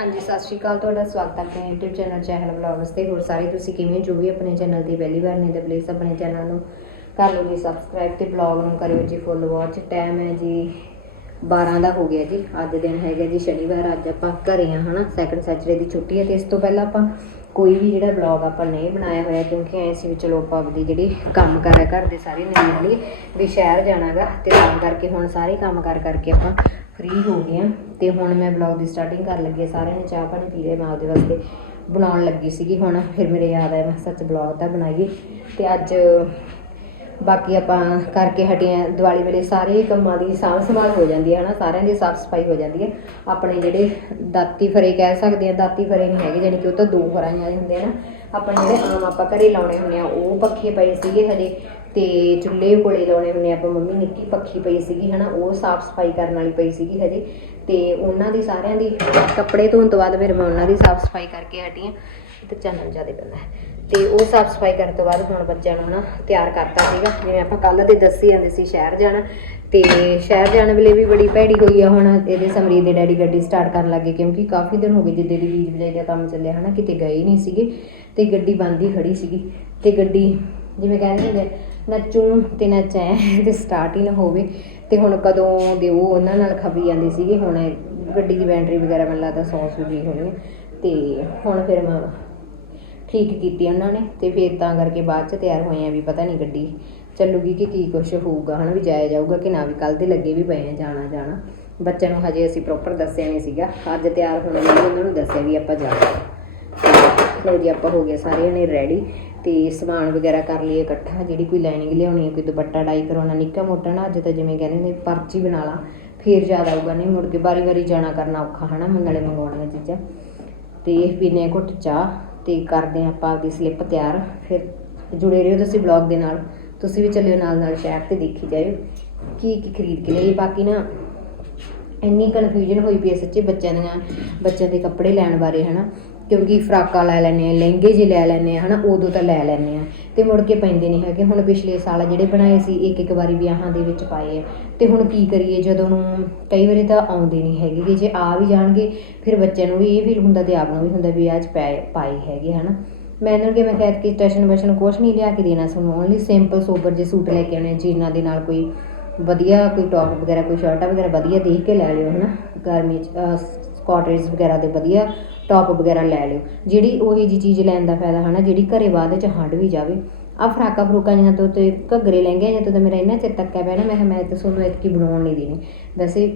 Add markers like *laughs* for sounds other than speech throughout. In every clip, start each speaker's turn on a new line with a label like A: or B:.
A: ਹਾਂਜੀ, ਸਤਿ ਸ਼੍ਰੀ ਅਕਾਲ, ਤੁਹਾਡਾ ਸਵਾਗਤ ਹੈ ਆਪਣੇ YouTube ਚੈਨਲ ਚਹਿਲ ਵਲੌਗਸ ਤੇ। ਹੋਰ ਸਾਰੇ ਤੁਸੀਂ ਕਿਵੇਂ ਜੋ ਵੀ ਆਪਣੇ ਚੈਨਲ ਦੀ ਪਹਿਲੀ ਵਾਰ ਨੇ, ਤਾਂ ਪਲੀਜ਼ ਆਪਣੇ ਚੈਨਲ ਨੂੰ ਕਰ ਲਓ ਜੀ ਸਬਸਕ੍ਰਾਈਬ ਤੇ ਵਲੌਗ ਨੂੰ ਕਰਿਓ ਜੀ ਫੁੱਲ ਵਾਚ ਟਾਈਮ ਹੈ ਜੀ 12 ਦਾ ਹੋ ਗਿਆ ਜੀ, ਅੱਜ ਦਿਨ ਹੈਗਾ ਜੀ ਸ਼ਨੀਵਾਰ, ਅੱਜ ਆਪਾਂ ਘਰੇ ਆ ਹਨਾ? ਸੈਕੰਡ ਸੈਚਰਡੇ ਦੀ ਛੁੱਟੀ ਹੈ ਤੇ ਇਸ ਤੋਂ ਪਹਿਲਾਂ ਆਪਾਂ ਕੋਈ ਵੀ ਜਿਹੜਾ ਵਲੌਗ ਆਪਾਂ ਨਹੀਂ ਬਣਾਇਆ ਹੋਇਆ, ਕਿਉਂਕਿ ਐਂ ਸੀ ਵੀ ਚਲੋ ਆਪਾਂ ਆਪਦੀ ਜਿਹੜੀ ਕੰਮ ਕਰਿਆ, ਘਰ ਦੇ ਸਾਰੇ ਨਿਬੜ ਲਈ ਵੀ ਸ਼ਹਿਰ ਜਾਣਾਗਾ ਤੇ ਤਾਂ ਕਰਕੇ ਹੁਣ ਸਾਰੇ ਕੰਮ ਕਰ ਕਰਕੇ ਆਪਾਂ ਫ੍ਰੀ ਹੋ ਗਏ ਆ ਤੇ ਹੁਣ ਮੈਂ ਵਲੌਗ ਦੀ ਸਟਾਰਟਿੰਗ ਕਰਨ ਲੱਗੀ ਹਾਂ। ਸਾਰਿਆਂ ਨੇ ਚਾਹ ਪਾਣੀ ਪੀ ਲਿਆ, ਮੈਂ ਆਪਦੇ ਵਾਸਤੇ ਬਣਾਉਣ ਲੱਗੀ ਸੀਗੀ ਹੁਣ। ਫਿਰ ਮੇਰੇ ਯਾਦ ਆਇਆ, ਮੈਂ ਸੱਚ ਵਲੌਗ ਤਾਂ ਬਣਾਈਏ। ਤੇ ਅੱਜ ਬਾਕੀ ਆਪਾਂ ਕਰਕੇ ਹਟੇ ਆ ਦੀਵਾਲੀ ਵੇਲੇ ਸਾਰੇ ਕੰਮਾਂ ਦੀ ਸਾਂਭ ਸੰਭਾਲ ਹੋ ਜਾਂਦੀ ਹੈ, ਹਨਾ? ਸਾਰਿਆਂ ਦੀ ਸਾਫ਼ ਸਫ਼ਾਈ ਹੋ ਜਾਂਦੀ ਹੈ। ਆਪਣੇ ਜਿਹੜੇ ਦਾਤੀ ਫਰੇ ਕਹਿ ਸਕਦੇ ਆ ਦਾਤੀ ਫਰੇ ਨਹੀਂ ਹੈਗੇ, ਜਾਣੀ ਕਿ ਉਹ ਤਾਂ ਦੋ ਫਰਾਈਆਂ ਵਾਲੇ ਹੁੰਦੇ ਆ ਨਾ। ਆਪਣੇ ਜਿਹੜੇ ਆਮ ਆਪਾਂ ਘਰੇ ਲਾਉਣੇ ਹੁੰਦੇ ਆ, ਉਹ ਪੱਖੇ ਪਏ ਸੀਗੇ ਹਜੇ। ਤੇ ਚੁੱਲ੍ਹੇ ਕੋਲੇ ਲਾਉਣੇ ਹੁੰਦੇ ਆ, ਆਪਾਂ ਮੰਮੀ ਨਿੱਕੀ ਪੱਖੀ ਪਈ ਸੀਗੀ, ਹਨਾ, ਉਹ ਸਾਫ਼ ਸਫ਼ਾਈ ਕਰਨ ਵਾਲੀ ਪਈ ਸੀਗੀ ਹਜੇ। ਤੇ ਉਹਨਾਂ ਦੀ ਸਾਰਿਆਂ ਦੀ ਕੱਪੜੇ ਧੋਣ ਤੋਂ ਬਾਅਦ ਫਿਰ ਮੈਂ ਉਹਨਾਂ ਦੀ ਸਾਫ਼ ਸਫ਼ਾਈ ਕਰਕੇ ਹਟੀ ਹਾਂ ਤੇ ਚਾਨਣ ਜ਼ਿਆਦਾ ਪੈਂਦਾ ਹੈ। ਤੇ ਉਹ ਸਾਫ਼ ਸਫ਼ਾਈ ਕਰਨ ਤੋਂ ਬਾਅਦ ਹੁਣ ਬੱਚਿਆਂ ਨੂੰ ਨਾ ਤਿਆਰ ਕਰਤਾ ਸੀਗਾ। ਜਿਵੇਂ ਆਪਾਂ ਕੱਲ ਦੇ ਦੱਸੀ ਜਾਂਦੇ ਸੀ ਸ਼ਹਿਰ ਜਾਣਾ, ਤੇ ਸ਼ਹਿਰ ਜਾਣ ਵੇਲੇ ਵੀ ਬੜੀ ਭੈੜੀ ਹੋਈ ਆ ਹੁਣ, ਇਹਦੇ ਸਮਰੀਤ ਦੇ ਡੈਡੀ ਗੱਡੀ ਸਟਾਰਟ ਕਰਨ ਲੱਗੇ, ਕਿਉਂਕਿ ਕਾਫੀ ਦਿਨ ਹੋ ਗਏ ਜਿੱਦੇ ਦੀ ਬੀਜ ਬਜਾਈ ਦਾ ਕੰਮ ਚੱਲਿਆ, ਹਨਾ, ਕਿਤੇ ਗਏ ਨਹੀਂ ਸੀਗੇ। ਤੇ ਗੱਡੀ ਬੰਦ ਹੀ ਖੜੀ ਸੀਗੀ। ਤੇ ਗੱਡੀ, ਜਿਵੇਂ ਕਹਿੰਦੇ ਹੁੰਦੇ ਨੱਚੂ ਤੇ ਨੱਚੈ *laughs* ਤੇ ਸਟਾਰਟ ਹੀ ਨਾ ਹੋਵੇ। ਤੇ ਹੁਣ ਕਦੋਂ ਦੇ ਉਹ ਉਹਨਾਂ ਨਾਲ ਖਪੀ ਜਾਂਦੀ ਸੀਗੀ, ਹੁਣ ਗੱਡੀ ਦੀ ਬੈਟਰੀ ਵਗੈਰਾ ਮੈਨੂੰ ਲੱਗਦਾ 100 ਸੂਜੀ ਹੋਣੀ ਆ। ਤੇ ਹੁਣ ਫਿਰ ਮੈਂ ਠੀਕ ਕੀਤੀ ਉਹਨਾਂ ਨੇ ਤੇ ਫਿਰ ਤਾਂ ਕਰਕੇ ਬਾਅਦ ਚ ਤਿਆਰ ਹੋਏ ਆ ਵੀ ਪਤਾ ਨਹੀਂ ਗੱਡੀ ਚੱਲੂਗੀ ਕਿ ਕੀ ਕੁਛ ਹੋਊਗਾ। ਹਨਾ ਵੀ ਜਾਇਆ ਜਾਊਗਾ ਕਿ ਨਾ ਵੀ ਕੱਲ ਦੇ ਲੱਗੇ ਵੀ ਪਏ ਆ ਜਾਣਾ ਜਾਣਾ। ਬੱਚਿਆਂ ਨੂੰ ਹਜੇ ਅਸੀਂ ਪ੍ਰੋਪਰ ਦੱਸਿਆ ਨਹੀਂ ਸੀਗਾ। ਅੱਜ ਤਿਆਰ ਹੋਣ ਲਈ ਉਹਨਾਂ ਨੂੰ ਦੱਸਿਆ ਵੀ ਆਪਾਂ ਜਾਣਾ। ਲੋ ਜੀ, ਆਪਾਂ ਹੋ ਗਏ ਸਾਰੇ ਨੇ ਰੈਡੀ ਤੇ ਸਮਾਨ ਵਗੈਰਾ ਕਰ ਲਈਏ ਇਕੱਠਾ, ਜਿਹੜੀ ਕੋਈ ਲਾਈਨਿੰਗ ਲਿਆਉਣੀ ਹੈ, ਕੋਈ ਦੁਪੱਟਾ ਡਾਈ ਕਰਾਉਣਾ ਨਿੱਕਾ ਮੋਟਾ ਨਾ, ਅੱਜ ਤਾਂ ਜਿਵੇਂ ਕਹਿੰਦੇ ਨੇ ਪਰਚੀ ਬਣਾ ਲਾ, ਫੇਰ ਜ਼ਿਆਦਾ ਆਊਗਾ, ਨਹੀਂ ਮੁੜ ਕੇ ਵਾਰੀ ਵਾਰੀ ਜਾਣਾ ਕਰਨਾ ਔਖਾ, ਹਨਾ ਮੰਗਲੇ ਮੰਗਵਾਉਣੀਆਂ ਚੀਜ਼ਾਂ। ਤੇ ਇਹ ਪੀਨੇ ਘੁੱਟ ਚਾਹ, ਤੇ ਕਰਦੇ ਹਾਂ ਆਪਾਂ ਆਪਦੀ ਸਲਿੱਪ ਤਿਆਰ, ਫਿਰ ਜੁੜੇ ਰਹੋ ਤੁਸੀਂ ਬਲੌਗ ਦੇ ਨਾਲ, ਤੁਸੀਂ ਵੀ ਚੱਲਿਓ ਨਾਲ ਨਾਲ ਸ਼ਹਿਰ ਤੇ ਦੇਖੀ ਜਾਇਓ, ਕੀ ਕੀ ਖਰੀਦ ਕੇ ਲਈ ਬਾਕੀ ਨਾ ਇੰਨੀ ਕਨਫਿਊਜ਼ਨ ਹੋਈ ਪਈ ਹੈ ਸੱਚੀ ਬੱਚਿਆਂ ਦੀਆਂ, ਬੱਚਿਆਂ ਦੇ ਕੱਪੜੇ ਲੈਣ ਬਾਰੇ, ਹਨਾ। ਕਿਉਂਕਿ ਫਰਾਕਾਂ ਲੈ ਲੈਣੇ ਆ ਲਹਿੰਗੇ ਜੇ ਲੈ ਲੈਣੇ ਆ ਹਨਾ, ਉਦੋਂ ਤਾਂ ਲੈ ਲੈਣੇ ਆ ਤੇ ਮੁੜ ਕੇ ਪੈਂਦੇ ਨਹੀਂ ਹੈਗੇ। ਹੁਣ ਪਿਛਲੇ ਸਾਲ ਜਿਹੜੇ ਬਣਾਏ ਸੀ ਇੱਕ ਇੱਕ ਵਾਰੀ ਵਿਆਹਾਂ ਦੇ ਵਿੱਚ ਪਾਏ। ਆ ਤੇ ਹੁਣ ਕੀ ਕਰੀਏ, ਜਦੋਂ ਨੂੰ ਕਈ ਵਾਰੀ ਤਾਂ ਆਉਂਦੇ ਨਹੀਂ ਹੈਗੇ ਗੇ। ਜੇ ਆ ਵੀ ਜਾਣਗੇ, ਫਿਰ ਬੱਚਿਆਂ ਨੂੰ ਵੀ ਇਹ ਫੀਲ ਹੁੰਦਾ ਤੇ ਆਪ ਨੂੰ ਵੀ ਹੁੰਦਾ ਵੀ ਅੱਜ ਪਾਏ ਹੈਗੇ, ਹਨਾ। ਮੈਂ ਇਹਨਾਂ ਕਿ ਮੈਂ ਕਹਿ ਕਿ ਸਟੇਸ਼ਨ ਵਸ਼ਨ ਕੁਛ ਨਹੀਂ ਲਿਆ ਕੇ ਦੇਣਾ ਸਾਨੂੰ। ਓਨਲੀ ਸਿੰਪਲ ਸੋਬਰ ਜੇ ਸੂਟ ਲੈ ਕੇ ਆਉਣੇ ਜੀਨਾਂ ਦੇ ਨਾਲ ਕੋਈ ਵਧੀਆ, ਕੋਈ ਟੌਪ ਵਗੈਰਾ, ਕੋਈ ਸ਼ਰਟਾਂ ਵਗੈਰਾ ਵਧੀਆ ਦੇਖ ਕੇ ਲੈ ਲਿਓ, ਹਨਾ। ਗਰਮੀ ਚ ਸਕਾਟਰਸ ਵਗੈਰਾ ਦੇ ਵਧੀਆ ਟੌਪ ਵਗੈਰਾ ਲੈ ਲਿਓ। ਜਿਹੜੀ ਉਹੀ ਜੀ ਚੀਜ਼ ਲੈਣ ਦਾ ਫਾਇਦਾ ਹਨਾ, ਜਿਹੜੀ ਘਰੇ ਬਾਅਦ ਚ ਹੰਡ ਵੀ ਜਾਵੇ। ਆ ਫਰਾਕਾਂ ਫਰੂਕਾਂ ਜਿਹਾਂ ਤੋਂ ਤੇ ਘੱਗਰੇ ਲਹਿੰਗੇ ਜਾਂ ਤੋਂ ਤਾਂ ਮੇਰਾ ਇੰਨਾ ਚਿਰ ਤੱਕਿਆ ਪਿਆ ਨਾ, ਮੈਂ ਕਿਹਾ ਮੈਂ ਤੇ ਤੁਹਾਨੂੰ ਇਤਕੀ ਬਣਾਉਣ ਨਹੀਂ ਦੇਣੀ। ਵੈਸੇ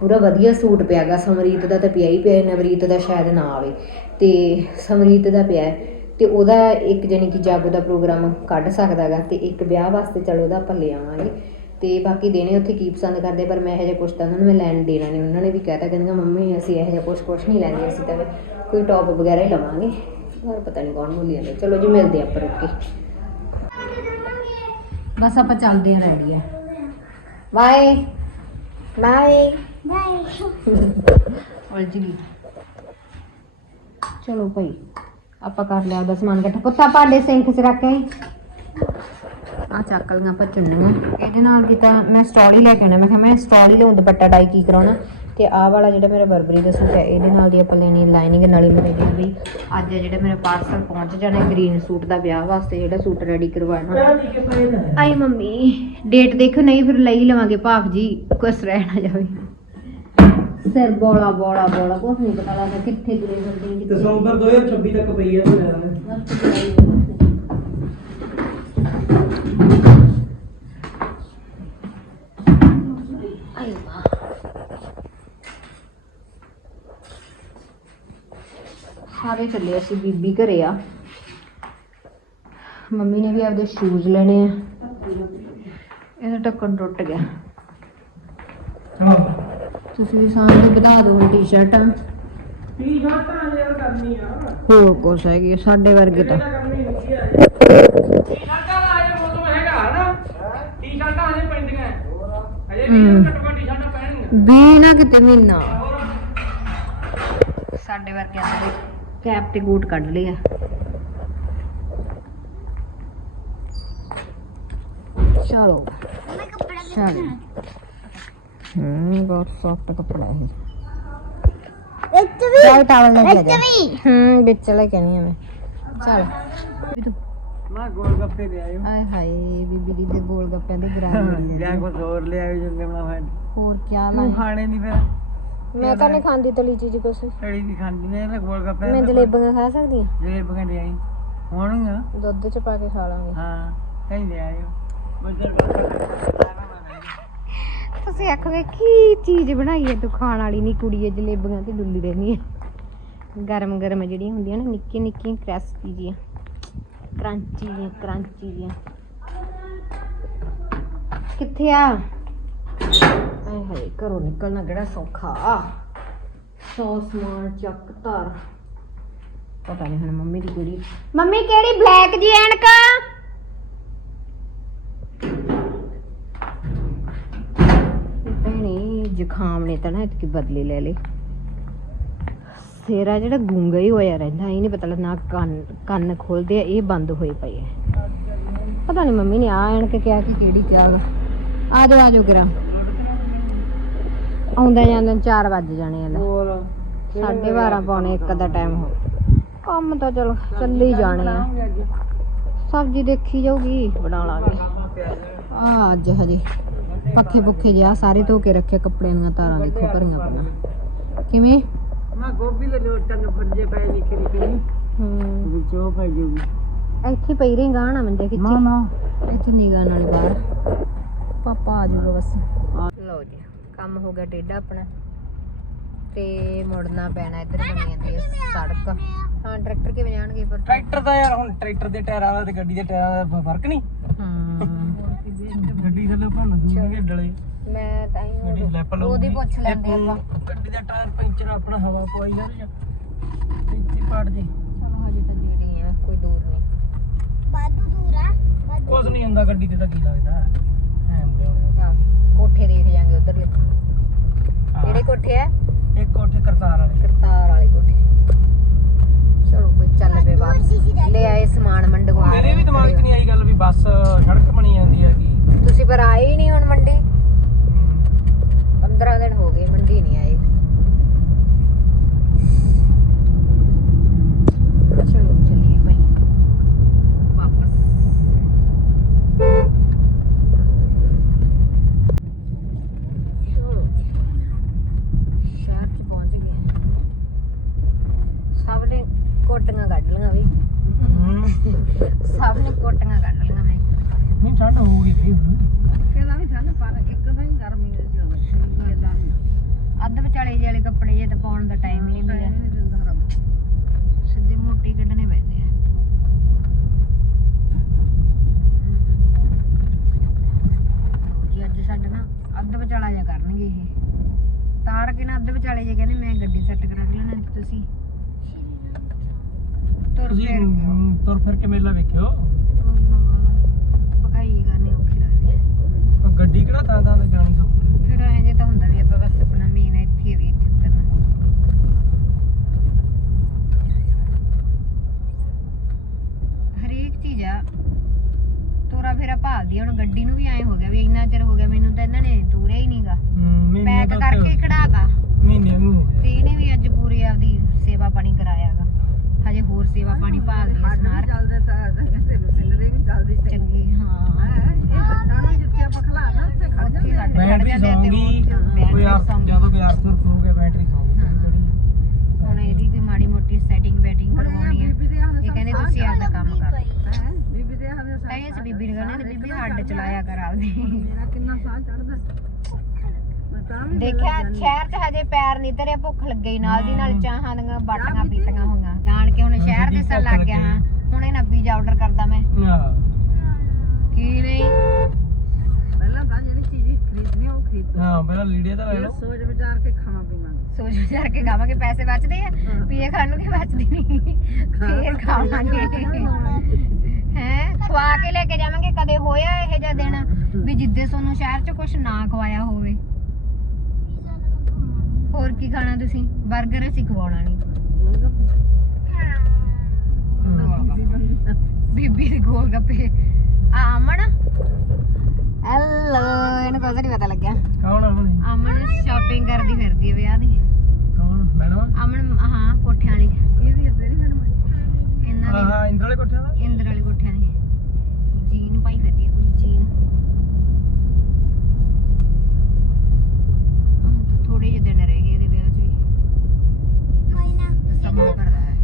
A: ਪੂਰਾ ਵਧੀਆ ਸੂਟ ਪਿਆਗਾ ਸਮਰੀਤ ਦਾ ਤਾਂ ਪਿਆ ਹੀ ਪਿਆ, ਨਵਰੀਤ ਦਾ ਸ਼ਾਇਦ ਨਾ ਆਵੇ। ਤੇ ਸਮਰੀਤ ਦਾ ਪਿਆ ਹੈ, ਤੇ ਉਹਦਾ ਇੱਕ ਜਾਨੀ ਕਿ ਜਾਗੋ ਦਾ ਪ੍ਰੋਗਰਾਮ ਕੱਢ ਸਕਦਾਗਾ ਤੇ ਇੱਕ ਵਿਆਹ ਵਾਸਤੇ ਚਲੋ ਉਹਦਾ ਆਪਾਂ ਲੈ ਆਵਾਂਗੇ। ਤੇ ਬਾਕੀ ਦੇਣੇ ਉੱਥੇ ਕੀ ਪਸੰਦ ਕਰਦੇ ਪਰ ਮੈਂ ਇਹੋ ਜਿਹਾ ਕੁਛ ਤਾਂ ਉਹਨਾਂ ਨੂੰ ਮੈਂ ਲੈਣ ਦੇਣਾ ਨਹੀਂ ਉਹਨਾਂ ਨੇ ਵੀ ਕਹਿਤਾ ਕਹਿੰਦੀਆਂ ਮੰਮੀ ਅਸੀਂ ਇਹੋ ਜਿਹਾ ਕੁਛ ਕੁਛ ਨਹੀਂ ਲੈਂਦੇ ਅਸੀਂ ਤਾਂ ਕੋਈ ਟੌਪ ਵਗੈਰਾ ਹੀ ਲਵਾਂਗੇ। ਪਰ ਪਤਾ ਨਹੀਂ ਕੌਣ ਬੋਲੀ ਜਾਂਦੇ। ਚਲੋ ਜੀ ਮਿਲਦੇ ਆਪਾਂ ਰੁੱਕ ਕੇ। ਬਸ ਆਪਾਂ ਚੱਲਦੇ ਆਂ ਰੈਡੀ ਆ। ਬਾਏ ਬਾਏ ਉਲਝ ਗਈ ਚਲੋ ਭਾਈ ਆਪਾਂ ਕਰ ਲਿਆ ਉਹਦਾ ਸਮਾਨ ਇਕੱਠਾ। ਪੁੱਤਾ ਭਾਂਡੇ ਸਿੰਕ 'ਚ ਰੱਖ ਆਈ। ਆ ਚੱਕ ਲੀਆਂ ਆਪਾਂ ਚੁੰਨੀਆਂ। ਇਹਦੇ ਨਾਲ ਦੀ ਤਾਂ ਮੈਂ ਸਟਾਲ ਹੀ ਲੈ ਕੇ ਆਉਣਾ। ਮੈਂ ਕਿਹਾ ਮੈਂ ਸਟਾਲ ਹੀ ਲਿਆਉਂ ਦੁਪੱਟਾ ਡਾਈ ਕੀ ਕਰਾਉਣਾ? ਤੇ ਆਹ ਵਾਲਾ ਜਿਹੜਾ ਮੇਰਾ ਬਰਬਰੀ ਦਾ ਸੂਟ ਹੈ ਇਹਦੇ ਨਾਲ ਦੀ ਆਪਾਂ ਲੈਣੀ ਲਾਈਨਿੰਗ ਨਾਲ ਹੀ ਮੈਂ ਕਿਹਾ ਵੀ ਅੱਜ ਜਿਹੜਾ ਮੇਰਾ ਪਾਰਸਲ ਪਹੁੰਚ ਜਾਣਾ ਗ੍ਰੀਨ ਸੂਟ ਦਾ ਵਿਆਹ ਵਾਸਤੇ ਜਿਹੜਾ ਸੂਟ ਰੈਡੀ ਕਰਵਾਉਣਾ। ਆਈ ਮੰਮੀ ਡੇਟ ਦੇਖੋ ਨਹੀਂ ਫਿਰ ਲਈ ਲਵਾਂਗੇ ਭਾਫ ਜੀ ਕੁਛ ਰਹਿ ਨਾ ਜਾਵੇ। ਸਿਰ ਬੋਲਾ ਬੋਲਾ ਬੋਲਾ ਕੁਛ ਨਹੀਂ ਪਤਾ ਲੱਗਦਾ ਕਿੱਥੇ ਨੇ, ਕਿੱਥੇ
B: ਦਸੰਬਰ 2026 ਤੱਕ ਪਈ ਹੈ ਤੇ ਲੈਣਾ
A: ਸਾਰੇ ਚੱਲੇ ਅਸੀਂ ਬੀਬੀ ਘਰੇ ਆ। ਮੰਮੀ ਨੇ ਵੀ ਆਪਦੇ ਸ਼ੂਜ਼ ਲੈਣੇ ਆ। ਇਹਦਾ ਢੱਕਣ ਟੁੱਟ ਗਿਆ। ਤੁਸੀਂ ਵੀ ਸਾਹਮਣੇ ਵਧਾ ਦਿਓ ਟੀ-ਸ਼ਰਟਾਂ
B: ਟੀ ਸ਼ਰਟਾਂ ਕਰਨੀ ਆ
A: ਹੋਰ ਕੁਛ ਹੈਗੀ ਸਾਡੇ ਵਰਗੇ ਤਾਂ।
B: ਕਰਨੀ ਹੁੰਦੀ ਆ ਟੀ ਸ਼ਰਟਾਂ ਦਾ ਅਜੇ ਮੌਸਮ ਹੈਗਾ ਨਾ ਟੀ ਸ਼ਰਟਾਂ ਹਜੇ ਪੈਂਦੀਆਂ ਅਜੇ ਵੀ
A: ਹਮ।
B: ਘੱਟੋ ਘੱਟ ਟੀ ਸ਼ਰਟਾਂ ਪੈਣਗੀਆਂ
A: ਵੀ ਨਾ ਕਿਤੇ ਮਹੀਨਾ। ਸਾਡੇ ਵਰਗਿਆਂ ਦੇ ਕੈਪ ਤੇ ਬੂਟ ਕੱਢ ਲਿਆ। ਚਲੋ ਚਲੋ। ਹੂੰ ਬਹੁਤ ਸੌਫਟ ਕੱਪੜਾ ਹੈ
C: ਵਿੱਚ ਵੀ।
A: ਚੱਲ ਟਾਵਲ ਲੈ ਕੇ ਆ ਜਾ।
C: ਵੀ।
A: ਹੂੰ ਵਿੱਚ ਲੈ ਕੇ ਆ ਮੈਂ। ਚੱਲ।
B: ਮੈਂ ਗੋਲ ਗੱਪੇ ਦੇ ਆਇਓ
A: ਆਏ ਹਾਏ ਬੀਬੀ ਦੀ ਦੇ ਗੋਲ ਗੱਪਿਆਂ ਦੇ ਗਰਾਰੀ
B: ਲਿਆ ਕੋ ਹੋਰ ਲੈ ਆਇਓ ਜਿੰਨੇ ਬਣਾ
A: ਹੋਰ ਕੀ ਲਾਈ
B: ਖਾਣੇ ਨਹੀਂ ਫਿਰ?
A: ਮੈਂ ਤਾਂ ਨਹੀਂ ਖਾਂਦੀ ਤਲੀ ਚੀਜ਼ ਕੁਛ।
B: ਤੜੀ ਵੀ ਖਾਂਦੀ ਨੇ ਤੇ ਗੋਲ ਗੱਪੇ
A: ਮੈਂ ਜਲੇਬੀਆਂ ਖਾ ਸਕਦੀ ਹਾਂ?
B: ਜਲੇਬੀਆਂ ਦੇ ਆਈ। ਹੋਣਗੀਆਂ?
A: ਦੁੱਧ ਚ ਪਾ ਕੇ ਖਾ ਲਾਂਗੇ।
B: ਹਾਂ ਕਹੀਂ ਲੈ ਆਇਓ। ਬੱਜਰ
A: ਤੁਸੀਂ ਆਖੋਗੇ ਕੀ ਚੀਜ਼ ਬਣਾਈ ਹੈ ਤੂੰ ਖਾਣ ਵਾਲੀ ਨਹੀਂ ਕੁੜੀ ਹੈ ਜਲੇਬੀਆਂ ਤੇ ਡੁੱਲੀ ਰਹਿੰਦੀ ਹੈ? ਗਰਮ ਗਰਮ ਜਿਹੜੀਆਂ ਹੁੰਦੀਆਂ ਨਾ ਨਿੱਕੀਆਂ ਨਿੱਕੀਆਂ ਕ੍ਰਿਸਪੀ ਜੀਆਂ ਕਰੰਚੀ ਜੀਆਂ ਕਰੰਚੀ ਜੀਆਂ ਕਿੱਥੇ ਆ? ਆਏ ਹਾਏ ਘਰੋਂ ਨਿਕਲਣਾ ਕਿਹੜਾ ਸੌਖਾ? ਆ ਸੌ ਸਮਾਨ ਚੱਕ ਧਰ। ਪਤਾ ਨਹੀਂ ਹੁਣ ਮੰਮੀ ਦੀ ਕਿਹੜੀ ਮੰਮੀ ਕਿਹੜੀ ਬਲੈਕ ਜੀ ਐਨਕ? ਭੈਣੇ ਜ਼ੁਕਾਮ ਨੇ ਤਾਂ ਨਾ ਇਤਕੀ ਬਦਲੇ ਲੈ ਲੇ ਸੇਰਾ ਜਿਹੜਾ ਗੁੰਗਾ ਹੀ ਹੋਇਆ ਰਹਿੰਦਾ ਇਹ ਨਹੀਂ ਪਤਾ ਲੱਗਦਾ ਨਾ ਕੰਨ ਕੰਨ ਖੋਲਦੇ ਆ ਇਹ ਬੰਦ ਹੋਏ ਪਏ ਆ। ਪਤਾ ਨਹੀਂ ਮੰਮੀ ਨੇ ਆ ਆਣ ਕੇ ਕਿਹਾ ਕਿ ਕਿਹੜੀ ਚੱਲ ਆ ਜਾਓ ਆ ਜਾਓ ਗਰਾ। ਆਉਂਦਾ ਜਾਂਦਾ 4 ਵੱਜ ਜਾਣੇ ਆ ਲੈ।
B: ਹੋਰ
A: 12:30 ਪੌਣੇ 1 ਦਾ ਟਾਈਮ ਹੋ ਕੰਮ ਤਾਂ? ਚਲੋ ਚੱਲੀ ਜਾਣੇ ਆ। ਸਬਜ਼ੀ ਦੇਖੀ ਜਾਊਗੀ ਬਣਾ ਲਾਂਗੇ। ਆ ਅੱਜ ਹਜੇ ਪੱਖੇ ਪੁੱਖੇ ਜਿਆ ਸਾਰੇ ਧੋ ਕੇ ਰੱਖੇ ਕੱਪੜਿਆਂ ਦੀਆਂ ਤਾਰਾਂ ਦੇਖੋ ਭਰੀਆਂ ਪਈਆਂ। ਕਿਵੇਂ?
B: ਮੈਂ ਗੋਭੀ ਦੇ ਲੋ ਚੰਨ ਫੱਜੇ ਪਏ ਨਿੱਕੇ ਨਿੱਕੇ।
A: ਹੂੰ।
B: ਵਿੱਚ ਪੈ ਜੂਗੀ
A: ਇੱਥੇ ਪਈ ਰਹੀ ਗਾਣਾ ਮੰਜੇ ਖਿੱਚੀ
B: ਨਾ। ਨਾ
A: ਇੱਥੇ ਨਿਗਾਹ ਨਾਲ ਬਾਹਰ। ਪਾਪਾ ਆ ਜਾਊਗਾ ਬਸ। ਲਓ ਜੀ। ਕੰਮ ਹੋ ਗਿਆ ਟੇਢਾ ਆਪਣਾ। ਤੇ ਮੁੜਨਾ ਪੈਣਾ ਇੱਧਰ ਬਣੀ ਜਾਂਦੀ ਹੈ ਸੜਕ। ਹਾਂ ਟਰੈਕਟਰ ਕਿਵੇਂ ਜਾਣਗੇ ਪਰ
B: ਟਰੈਕਟਰ ਦਾ ਯਾਰ ਹੁਣ ਟਰੈਕਟਰ ਦੇ ਟਾਇਰਾਂ ਦਾ ਤੇ ਗੱਡੀ ਦੇ ਟਾਇਰਾਂ ਦਾ ਫ਼ਰਕ ਨਹੀਂ।
A: ਹੂੰ।
B: ਗੱਡੀ ਥੱਲੇ ਭੰਨ ਦੂਗੇ ਡਲੇ।
A: ਮੈਂ ਤਾਂ ਹੀ ਉਹਦੀ ਪੁੱਛ ਲੈਂਦੇ ਆਪਾਂ।
B: ਗੱਡੀ ਦਾ ਟਾਇਰ ਪੈਂਚਰ ਆਪਣਾ ਹਵਾ ਪਵਾਈ ਨਾ ਜਾਂ ਇੱਥੇ ਪਾੜ ਜੇ
A: ਚਲੋ ਹਜੇ ਤਾਂ ਨੇੜੇ ਆ ਕੋਈ ਦੂਰ ਨਹੀਂ।
C: ਬਾਦੂ ਦੂਰਾ
B: ਕੁਝ ਨਹੀਂ ਹੁੰਦਾ ਗੱਡੀ ਤੇ ਤਾਂ ਕੀ ਲੱਗਦਾ। ਐ ਮੁੰਡੇ
A: ਹਾਂ। ਕੋਠੇ ਦੇਖ ਜਾਂਗੇ ਉਧਰਲੇ। ਕਿਹੜੇ ਕੋਠੇ ਆ?
B: ਇੱਕ ਕੋਠੇ ਕਰਤਾਰ ਵਾਲੇ
A: ਕੋਠੇ ਚਲੋ ਕੋਈ ਚੱਲ ਪਏ ਵਾਪਸ ਲੈ ਆਏ ਸਮਾਨ ਮੰਡਵਾ
B: ਮੇਰੇ ਵੀ ਦਿਮਾਗ 'ਚ ਨਹੀਂ ਆਈ ਗੱਲ ਵੀ ਬੱਸ ਸੜਕ ਬਣੀ ਜਾਂਦੀ ਹੈਗੀ
A: ਤੁਸੀਂ ਪਰ ਆਏ ਹੀ ਨਹੀਂ ਹੁਣ ਮੰਡੀ
B: ਹਮ,
A: 15 ਦਿਨ ਹੋ ਗਏ ਮੰਡੀ ਨਹੀਂ ਆਏ ਚਲੋ ਚਲੀਏ ਭਾਈ ਵਾਪਸ ਚਲੋ ਸ਼ਹਿਰ ਚ ਪਹੁੰਚ ਗਏ ਸਭ ਨੇ ਕੋਟੀਆਂ ਕੱਢ ਲਈਆਂ ਵੀ
B: ਹਮ,
A: ਸਭ ਨੇ ਕੋਟੀਆਂ ਕੱਢ ਲਈਆਂ ਮੈਂ
B: ਨਹੀਂ ਠੰਡ ਹੋਊਗੀ ਵੀ
C: ਕਿਹਦਾ ਵੀ ਠੰਡ ਪਰ ਇੱਕ ਤਾਂ ਹੀ ਗਰਮੀ ਦੇ ਸੀ ਹੁੰਦਾ ਇਹਦਾ
A: ਅੱਧ ਵਿਚਾਲੇ ਜਿਹੇ ਵਾਲੇ ਕੱਪੜੇ ਜੇ ਤਾਂ ਪਾਉਣ ਦਾ ਟਾਈਮ ਹੀ ਨਹੀਂ ਮਿਲਿਆ ਸਿੱਧੇ ਮੋਟੇ ਹੀ ਕੱਢਣੇ ਪੈਂਦੇ ਆ ਲਓ ਜੀ ਅੱਜ ਸਾਡੇ ਨਾ ਅੱਧ ਵਿਚਾਲਾ ਜਿਹਾ ਕਰਨਗੇ ਇਹ। ਤਾਰ ਕੇ ਨਾ ਅੱਧ ਵਿਚਾਲੇ ਜੇ ਕਹਿੰਦੇ ਮੈਂ ਗੱਡੀ ਸੈੱਟ ਕਰਾ ਲੈਣਾ ਤੇ ਤੁਸੀਂ। ਤੁਰ
B: ਤੁਸੀਂ
A: ਫਿਰ ਕੇ ਆਓ।
B: ਹਮ, ਤੁਰ ਫਿਰ ਕੇ ਮੇਲਾ ਵੇਖਿਓ।
A: ਪਕਾਈ ਕਰਨੀ ਔਖੀ ਲੱਗਦੀ ਹੈ
B: ਉਹ ਗੱਡੀ ਕਿਹੜਾ ਥਾਂ ਥਾਂ ਤੇ ਜਾਣੀ ਸੌਖੀ
A: ਫਿਰ ਐਂ ਜੇ ਤਾਂ ਹੁੰਦਾ ਵੀ ਆਪਾਂ ਬਸ ਆਪਣਾ ਮੇਨ ਇੱਥੇ ਹੀ ਵੀ ਇੱਥੇ ਉਤਰਨਾ। ਹਰੇਕ ਚੀਜ਼ ਆ। ਤੋਰਾ ਫੇਰਾ ਭਾਲਦੀ ਆ, ਹੁਣ ਗੱਡੀ ਨੂੰ ਵੀ ਐਂ ਹੋ ਗਿਆ ਵੀ ਇੰਨਾ ਚਿਰ ਹੋ ਗਿਆ ਮੈਨੂੰ ਤਾਂ ਇਹਨਾਂ ਨੇ ਤੋਰਿਆ ਹੀ ਨਹੀਂਗਾ। ਪੈਕ ਕਰਕੇ ਹੀ ਖੜਾਤਾ।
B: ਮਹੀਨੇ ਨੂੰ ਹੋ ਗਿਆ।
A: ਤੇ ਇਹਨੇ ਵੀ ਅੱਜ ਪੂਰੀ ਆਪਦੀ ਸੇਵਾ ਪਾਣੀ ਕਰਾਇਆਗਾ। ਹਜੇ ਹੋਰ ਸੇਵਾ ਪਾਣੀ ਭਾਲਦੀ ਆ ਸਨਾਰ।
C: ਚੱਲਦੇ ਤਾਂ ਕਹਿੰਦੇ ਮਸ਼ੀਨਰੀ ਵੀ ਚੱਲਦੀ ਸੀ।
A: ਚੰਗੀ ਹਾਂ।
C: ਇਹ ਬੱਚਾ ਨੂੰ ਜਿੱਥੇ ਆਪਾਂ ਖਲਾ ਨਾ ਉੱਥੇ ਖੜ
A: ਉੱਥੇ
C: ਜਾਂਦੇ
A: ਖੜ
B: ਬੈਟਰੀ
A: ਜਾਂਦੇ ਆ ਤੇ
B: ਸੌਂਗੀ।
A: ਉਹ
B: ਕੋਈ ਯਾਰ
A: ਸੌਂਗੀ।
B: ਜਦੋਂ ਕੋਈ ਅਰਥ ਹੋ ਗਿਆ ਬੈਟਰੀ ਸੌਂਗੀ।
A: ਹਾਂ। ਹੁਣ ਇਹਦੀ ਕੋਈ ਮਾੜੀ ਮੋਟੀ ਸੈਟਿੰਗ ਬੈਟਿੰਗ
C: ਹੁਣ ਇਹ
A: ਕਰਵਾਉਣੀ ਹੈ
C: ਬੀਬੀ ਦੇ ਹੱਥ
A: ਇਹ ਕਹਿੰਦੇ ਤੁਸੀਂ ਆਪਦਾ ਕੰਮ ਕਰ
C: ਦੇ ਹੱਥ
A: ਤਾਂ ਇਸ ਬੀਬੀ ਨੂੰ ਕਹਿੰਦੇ ਨੇ ਬੀਬੀ ਹੱਡ ਚਲਾਇਆ ਕਰ ਆਪਦੀ।
C: ਮੇਰਾ ਕਿੰਨਾ ਸਾਹ ਚੜਦਾ
A: ਦੇਖਿਆ ਸ਼ਹਿਰ 'ਚ ਹਜੇ ਪੈਰ ਨਹੀਂ ਧਰੇ ਭੁੱਖ ਲੱਗੇ ਨਾਲ ਦੀ ਨਾਲ ਚਾਹਾਂ ਦੀਆਂ ਬਾਟੀਆਂ ਪੀਤੀਆਂ ਹੋਈਆਂ। ਜਾਣ ਕੇ ਹੁਣ ਸ਼ਹਿਰ ਦੇ ਸਰ ਲੱਗ ਗਿਆ ਹਾਂ। ਹੁਣ ਇਹ ਨਾ ਪੀਜ਼ਾ ਆਰਡਰ ਕਰਦਾ ਮੈਂ।
B: ਹਾਂ।
A: ਕੀ ਨਹੀਂ?
C: ਪਹਿਲਾਂ ਤਾਂ ਜਿਹੜੀ ਚੀਜ਼ ਖਰੀਦਣੀ ਉਹ ਖਰੀਦੋ
B: ਹਾਂ ਪਹਿਲਾਂ ਲੀੜੇ ਤਾਂ ਲੈ ਲਓ।
C: ਸੋਚ ਵਿਚਾਰ ਕੇ ਖਾਣਾ ਪੀਵਾਂਗੇ
A: ਸੋਚ ਵਿਚਾਰ ਕੇ ਖਾਵਾਂਗੇ ਪੈਸੇ ਬਚਦੇ ਆ। ਪੀਏ ਖਾਣ ਨੂੰ ਕੀ ਬਚਦੇ ਨਹੀਂ ਫੇਰ ਖਾਵਾਂਗੇ। ਹੈ ਖਵਾ ਕੇ ਲੈ ਕੇ ਜਾਵਾਂਗੇ ਕਦੇ ਹੋਇਆ ਇਹ ਜਿਹਾ ਦਿਨ ਵੀ ਜਿੱਦੇ ਤੁਹਾਨੂੰ ਸ਼ਹਿਰ 'ਚ ਕੁਝ ਨਾ ਖਵਾਇਆ ਹੋਵੇ? ਹੋਰ ਕੀ ਖਾਣਾ ਤੁਸੀਂ? 버ਗਰ ਅਸੀਂ ਖਵਾਉਣਾ ਨਹੀਂ। ਬੀਬੀ ਦੇ ਗੋਲ ਗੱਪੇ। ਆ ਅਮਨ? ਹੈਲੋ ਇਹਨੂੰ ਕੁਝ ਨਹੀਂ ਪਤਾ ਲੱਗਿਆ।
B: ਕੌਣ ਹੁਣ
A: ਅਮਨ? ਸ਼ਾਪਿੰਗ ਕਰਦੀ ਫਿਰਦੀ ਹੈ ਵਿਆਹ ਦੀ।
B: ਕੌਣ? ਮੈਡਮ ਇੰਦਰ ਵਾਲੇ ਕੋਠਿਆਂ ਦਾ?
A: ਇੰਦਰ ਵਾਲੇ ਕੋਠਿਆਂ ਦੀ। ਜੀਨ ਪਾਈ ਫਿਰਦੀ ਆ ਕੁੜੀ ਜੀਨ। ਤਾਂ ਥੋੜੇ ਜਿਹੇ ਦਿਨ ਰਹਿ ਗਏ ਇਹਦੇ ਵਿਆਹ 'ਚ ਵੀ। ਦਸੰਬਰ ਭਰਦਾ ਹੈ।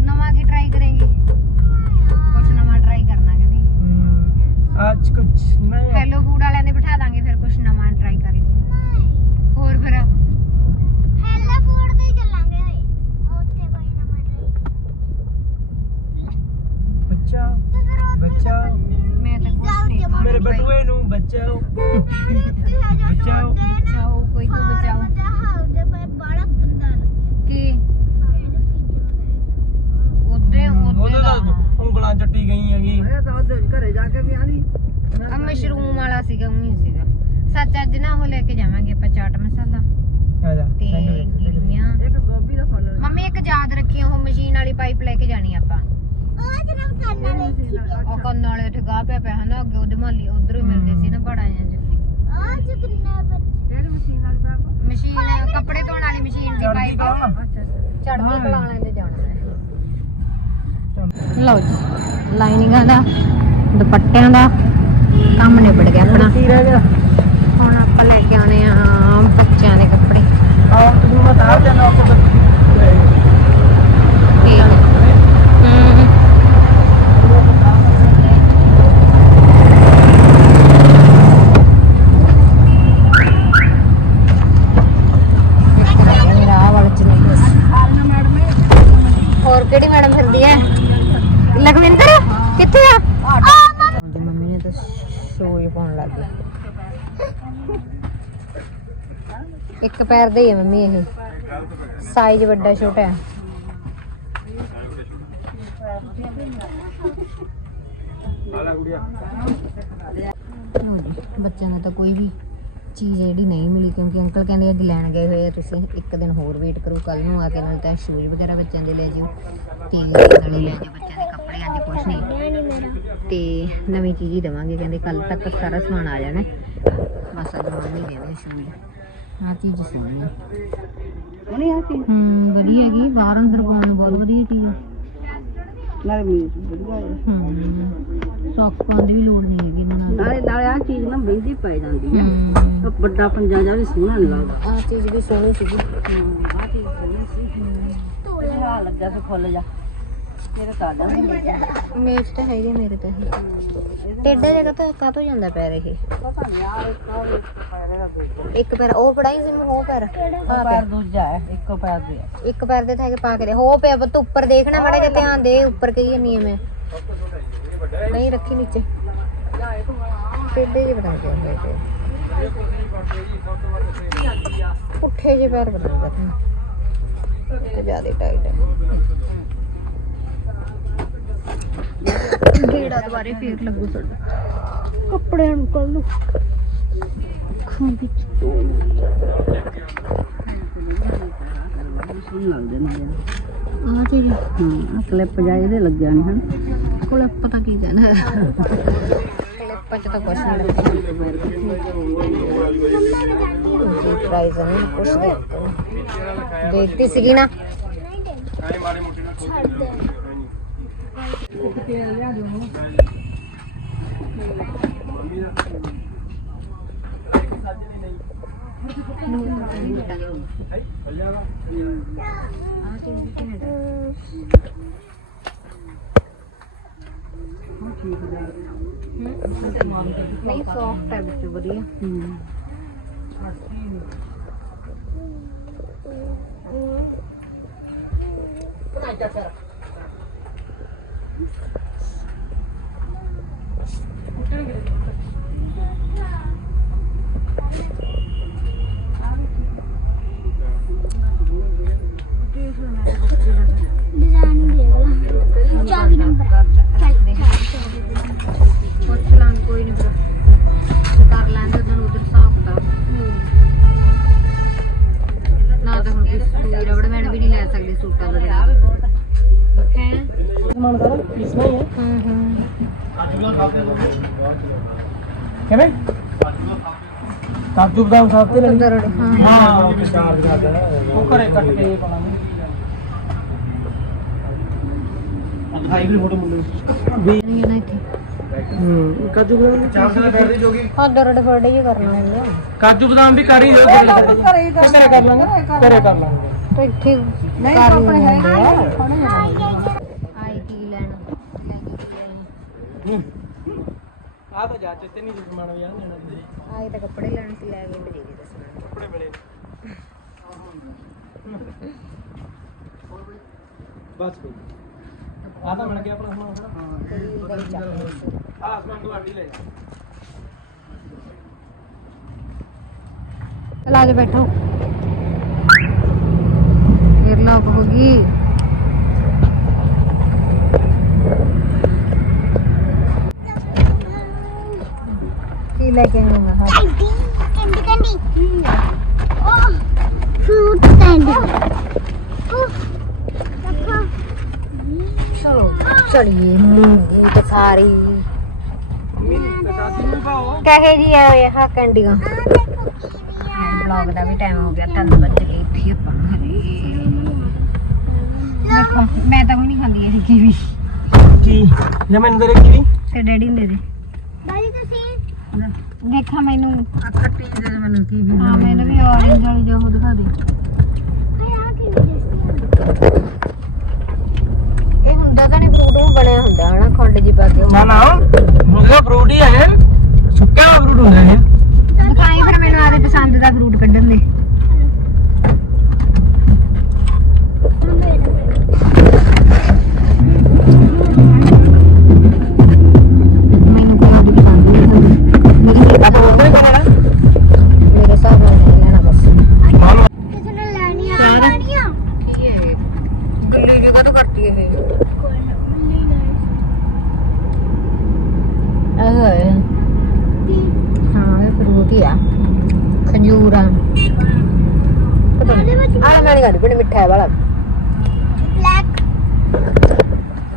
A: ਨਵਾਂ ਕੀ ਟਰਾਈ ਕਰੇਂਗੀ? ਕੁਛ ਨਵਾਂ ਟਰਾਈ ਕਰਨਾ ਕਦੀ
B: ਅੱਜ ਕੁਝ ਨਹੀਂ
A: ਹੈਲੋ ਫੂਡ ਵਾਲਿਆਂ ਦੇ ਬਿਠਾ ਦਾਂਗੇ ਫਿਰ ਕੁਛ ਨਵਾਂ ਟਰਾਈ ਕਰ ਹੋਰ ਫਿਰ?
B: ਬੱਚਾ ਬੱਚਾ
A: ਮੈਂ ਤਾਂ ਕੁਛ ਨਹੀਂ
B: ਮੇਰੇ ਬਟੂਏ ਨੂੰ ਬਚਾਓ। ਬਚਾਓ।
A: ਬਚਾਓ। ਕੋਈ ਤੋਂ ਬਚਾਓ। ਕੀ? ਉਧਰੇ
B: ਉਹਦੇ
A: ਉਧਰੇ
B: ਨਾਲ। ਉਂਗਲਾਂ ਚੱਟੀ ਗਈ ਹੈਗੀ
C: ਇਹ ਤਾਂ ਉਹਦੇ ਘਰੇ ਜਾ ਕੇ ਵੀ ਆਣੀ
A: ਆ ਮਸ਼ਰੂਮ ਵਾਲਾ ਸੀਗਾ ਉਹੀ ਸੀਗਾ। ਸੱਚ ਅੱਜ ਨਾ ਉਹ ਲੈ ਕੇ ਜਾਵਾਂਗੇ ਆਪਾਂ ਚਾਟ ਮਸਾਲਾ।
B: ਆ ਜਾ
A: ਤੇ ਗਿਰੀਆਂ
C: ਇੱਕ ਗੋਭੀ ਦਾ ਫੁੱਲ
A: ਮੰਮੀ ਇੱਕ ਯਾਦ ਰੱਖੀ ਉਹ ਮਸ਼ੀਨ ਵਾਲੀ ਪਾਈਪ ਲੈ ਕੇ ਜਾਣੀ ਆਪਾਂ। ਉਹ ਕੰਨ ਵਾਲੇ ਤੇ ਗਾਹ ਪਿਆ ਪਿਆ ਹਨਾ ਅੱਗੇ ਉਹਦੇ ਮਾਲੀ ਉਧਰੋਂ ਹੀ ਮਿਲਦੇ ਸੀ ਨਾ ਪੜਾਂ ਚ
C: ਕਿਹੜੀ ਮਸ਼ੀਨ ਵਾਲੀ ਪਾਪ
A: ਮਸ਼ੀਨ ਕੱਪੜੇ ਧੋਣ ਵਾਲੀ ਮਸ਼ੀਨ ਦੀ
B: ਚੜਦੀ
A: ਪਾਈਪ
B: ਕਲਾ
A: ਚੜਦੀ ਕਲਾਣੇ ਤੇ ਜਾਣਾ ਲਓ ਜੀ ਲਾਈਨਿੰਗਾਂ ਦਾ ਦੁਪੱਟਿਆਂ ਦਾ ਕੰਮ ਨਿਬੜ ਗਿਆ ਆਪਣਾ
B: ਕੀ ਰਹਿ
A: ਹੁਣ ਆਪਾਂ ਲੈ ਕੇ ਆਉਣੇ ਆ ਬੱਚਿਆਂ ਦੇ ਕੱਪੜੇ
B: ਆਹ ਤੁਸੀਂ ਮੈਂ ਜਾਣਾ ਉੱਥੇ
A: ਠੀਕ ਹੈ ਹੂੰ ਇੱਕ ਰਹਿ ਗਿਆ ਮੇਰਾ ਆਹ ਵਾਲਾ ਚੁੰਨੀ ਬਸ। ਹੋਰ ਕਿਹੜੀ ਮੈਡਮ ਫਿਰਦੀ ਹੈ ਲਖਵਿੰਦਰ ਕਿੱਥੇ ਆ? ਤੇ ਮੰਮੀ ਨੇ ਤਾਂ ਸ਼ੋਅ ਹੀ ਪਾਉਣ ਲੱਗ ਗਈ। ਇੱਕ ਪੈਰ ਦੇ ਹੀ ਮੰਮੀ ਇਹ। ਸਾਈਜ਼ ਵੱਡਾ ਛੋਟਾ ਹੈ। ਬੱਚਿਆਂ ਨੂੰ ਤਾਂ ਕੋਈ ਵੀ ਚੀਜ਼ ਜਿਹੜੀ ਨਹੀਂ ਮਿਲੀ ਕਿਉਂਕਿ ਅੰਕਲ ਕਹਿੰਦੇ ਅੱਜ ਲੈਣ ਗਏ ਹੋਏ ਆ ਤੁਸੀਂ ਇੱਕ ਦਿਨ ਹੋਰ ਵੇਟ ਕਰੋ ਕੱਲ ਨੂੰ ਆ ਕੇ ਨਾਲ ਤਾਂ ਸ਼ੂਜ਼ ਵਗੈਰਾ ਬੱਚਿਆਂ ਦੇ ਲੈ ਜਿਓ ਤੇ ਨਾਲੇ ਲੈ ਜਿਓ ਬੱਚਿਆਂ ਦੇ ਕੱਪੜੇ ਅੱਜ ਕੁਛ ਨਹੀਂ। ਤੇ ਨਵੀਂ ਚੀਜ਼ ਹੀ ਦੇਵਾਂਗੇ ਕਹਿੰਦੇ ਕੱਲ ਤੱਕ ਸਾਰਾ ਸਮਾਨ ਆ ਜਾਣਾ। ਬਸ ਅੱਜ ਨਹੀਂ ਕਹਿੰਦੇ ਸ਼ੂਜ਼ ਆ ਚੀਜ਼ ਸੋਹਣੀ ਹੈ
C: ਉਹਨੇ ਆ ਕੀ
A: ਹੂੰ ਵਧੀਆ ਹੈਗੀ ਬਾਹਰ ਅੰਦਰ ਪਾਉਣ ਨੂੰ ਬਹੁਤ ਵਧੀਆ ਚੀਜ਼ ਹੈ
C: ਨਾਲੇ ਵਧੀਆ ਹੈ
A: ਸੌਕਸ ਪਾਉਣ ਦੀ ਵੀ ਲੋੜ ਨਹੀਂ ਹੈਗੀ ਨਾਲ।
C: ਨਾਲੇ ਆ ਚੀਜ਼ ਨਾ ਮਹਿੰਦੀ ਪੈ ਜਾਂਦੀ ਹੈ। ਵੱਡਾ ਪੰਜਾ ਜਾ ਵੀ ਸੋਹਣਾ ਨਹੀਂ ਲੱਗਦਾ।
A: ਆ ਚੀਜ਼ ਵੀ ਸੋਹਣੀ ਸੀਗੀ
C: ਆ ਚੀਜ਼ ਸੋਹਣੀ ਸੀ। ਤੋਲਾ ਲੱਗਾ ਫੇ ਫੁੱਲ ਜਾ। ਤੇਰੇ ਤਾਂ ਜਾਂਦਾ
A: ਮੇਜ਼ ਤਾਂ ਹੈਗੇ ਮੇਰੇ ਤਾਂ ਟੇਡਾ ਜਗ੍ਹਾ ਤਾਂ ਕਾਤੋਂ ਜਾਂਦਾ ਪੈਰ ਇਹ?
C: ਪਤਾ ਨਹੀਂ ਆ ਇੱਕ ਆ ਪੈਰ ਦਾ ਦੇ।
A: ਇੱਕ ਪੈਰ ਉਹ ਪੜਾਈ ਸੀ ਮੈਂ ਉਹ ਪੈਰ ਆ
C: ਪੈਰ। ਦੂਜਾ ਹੈ ਇੱਕ ਪੈਰ ਦੇ।
A: ਇੱਕ ਪੈਰ ਦੇ ਤਾਂ ਹੈਗੇ ਪਾ ਕੇ ਦੇ। ਹੋ ਪਿਆ ਪੁੱਤ ਉੱਪਰ ਦੇਖਣਾ ਮਾੜਾ ਜਿਹਾ ਧਿਆਨ ਦੇ ਉੱਪਰ ਕਹੀ ਜਾਂਦੀ ਆ ਮੈਂ। ਨਹੀਂ ਰੱਖੀ ਨੀਚੇ। ਟੇਡੇ ਜਿਹੇ ਬਣਾ ਕੇ ਹੋਏ ਤੇ ਉੱਠੇ ਜਿਹੇ ਪੈਰ ਬਣਾ ਕੇ ਤੁਹਾਨੂੰ ਤੇ ਜ਼ਿਆਦਾ ਟਾਈਟ ਹੈ ਗੇੜਾ ਦੁਬਾਰੇ ਫੇਰ ਲੱਗੂ ਸਾਡਾ ਕੱਪੜਿਆਂ ਨੂੰ ਕੱਲ ਨੂੰ। ਖਾਂ ਵਿੱਚ
C: ਸੋਹਣੇ ਲੱਗਦੇ ਨੇ
A: ਆ ਚੀਜ਼
C: ਹਾਂ ਕਲਿੱਪ ਜਾ ਇਹਦੇ ਲੱਗਿਆ ਨਹੀਂ ਹਨ।
A: ਕੋਲੇ ਪਤਾ ਕੀ ਕਹਿਣਾ। ਕਲਿੱਪਾਂ ਤਾਂ ਕੁਛ ਨਹੀਂ ਲੱਗਦਾ ਜੀ ਪ੍ਰਾਈਸ ਨਹੀਂ ਪੁੱਛਦੇ ਦੇਖਦੀ ਸੀਗੀ ਨਾ। ਆਹ ਚੀਜ਼ ਕਿਵੇਂ ਦਾ? ਨਹੀਂ ਸੌਫਟ ਹੈ ਵਿੱਚ ਵਧੀਆ ਪੁੱਛ
B: ਕਾਜੂ ਬਦਾਮ ਸਾਹਿਬ ਤੇ
A: ਉਧਰ ਹਾਂ।
B: ਹਾਂ ਉਹ ਚਾਰਜ ਕਰਦਾ ਉਹ ਘਰੇ ਕੱਟ ਕੇ ਪਾਵਾਂਗੇ ਆਈ ਵੀ ਫੋਟੋ ਮੁੰਡੇ
A: ਨਹੀਂ ਨਾ ਇੱਥੇ।
B: ਹੂੰ ਕਾਜੂ ਬਦਾਮ ਚਾਰ ਸਾਲ ਬੈਠ ਦੀ ਜੋਗੀ?
A: ਹਾਂ ਡਰਡ ਫਰਡੇ ਹੀ ਕਰਨਾ ਹੈ
B: ਕਾਜੂ ਬਦਾਮ ਵੀ ਕਰ ਹੀ ਦਿਓ ਘਰੇ ਕਰ ਲਾਂਗੇ ਘਰੇ ਕਰ ਲਾਂਗੇ।
A: ਤਾਂ ਇੱਥੇ ਨਹੀਂ ਆਪਣੇ ਹੈ ਆਈ ਕੀ ਲੈਣਾ। ਲੈ ਕੇ
B: ਆ ਤਾਂ ਜਾ ਚਿੱਤੇ ਨਹੀਂ ਸਮਾਨ ਵੀ ਆ ਲੈਣਾ
A: ਆਈ ਤਾਂ ਕੱਪੜੇ ਲੈਣ ਸੀ ਲੈ ਕੇ ਭੇਜੀ ਦੱਸਣਾ
B: ਕੱਪੜੇ ਬੜੇ ਬਸ ਆ ਤਾਂ ਮਿਲ ਗਿਆ ਆਪਣਾ ਸਮਾਨ ਥੋੜਾ ਆ ਸਮਾਨ ਤੂੰ ਆਡੀ ਲੈ ਜਾ।
A: ਚਲ ਆ ਜਾ ਬੈਠੋ। ਫੇਰ ਲੋਕ ਹੋ ਗਈ। ਲੈ ਕੇ ਆਉਂਗਾ ਹਾਂ।
D: ਕੈਂਡੀ ਕੈਂਡੀ ਕੈਂਡੀ ਓ ਫਰੂਟ
A: ਚਲੋ ਚਲੀਏ ਮੂੰਗੀ
B: ਤਕਾਰੀ
A: ਕਹੇ ਜੀ ਆਏ ਹਾਂ ਕੈਂਡੀਆਂ ਬਲੌਗ ਦਾ ਵੀ ਟਾਈਮ ਹੋ ਗਿਆ ਤਾਂ ਬੱਜ ਇੱਥੇ ਆਪਾਂ ਮੈਂ ਤਾਂ ਵੀ ਨਹੀਂ ਖਾਂਦੀ ਦੇਖਾ ਮੈਨੂੰ।
C: ਕੱਟੀ ਦੇ ਮੈਨੂੰ ਕੀ ਵੀ
A: ਹਾਂ ਮੈਨੂੰ ਵੀ orange ਵਾਲੀ ਜੋ ਦਿਖਾ ਦੇ। ਫਰੂਟ
B: ਹੀ ਹੈ ਸੁੱਕਿਆ ਫਰੂਟ ਹੁੰਦਾ ਹੈ
A: ਦਿਖਾਈ ਫਿਰ ਮੈਨੂੰ ਆਦੇ ਪਸੰਦ ਦਾ ਫਰੂਟ ਕੱਢਣ ਦੇ। ਕੀ ਆ? ਖੰਜੂਰ ਆ। ਪਤਾ ਨਹੀਂ ਆਹ ਗਾਣੀ ਗਾਣੀ ਬੜਾ ਮਿੱਠਾ ਹੈ ਵਾਲਾ।
D: ਬਲੈਕ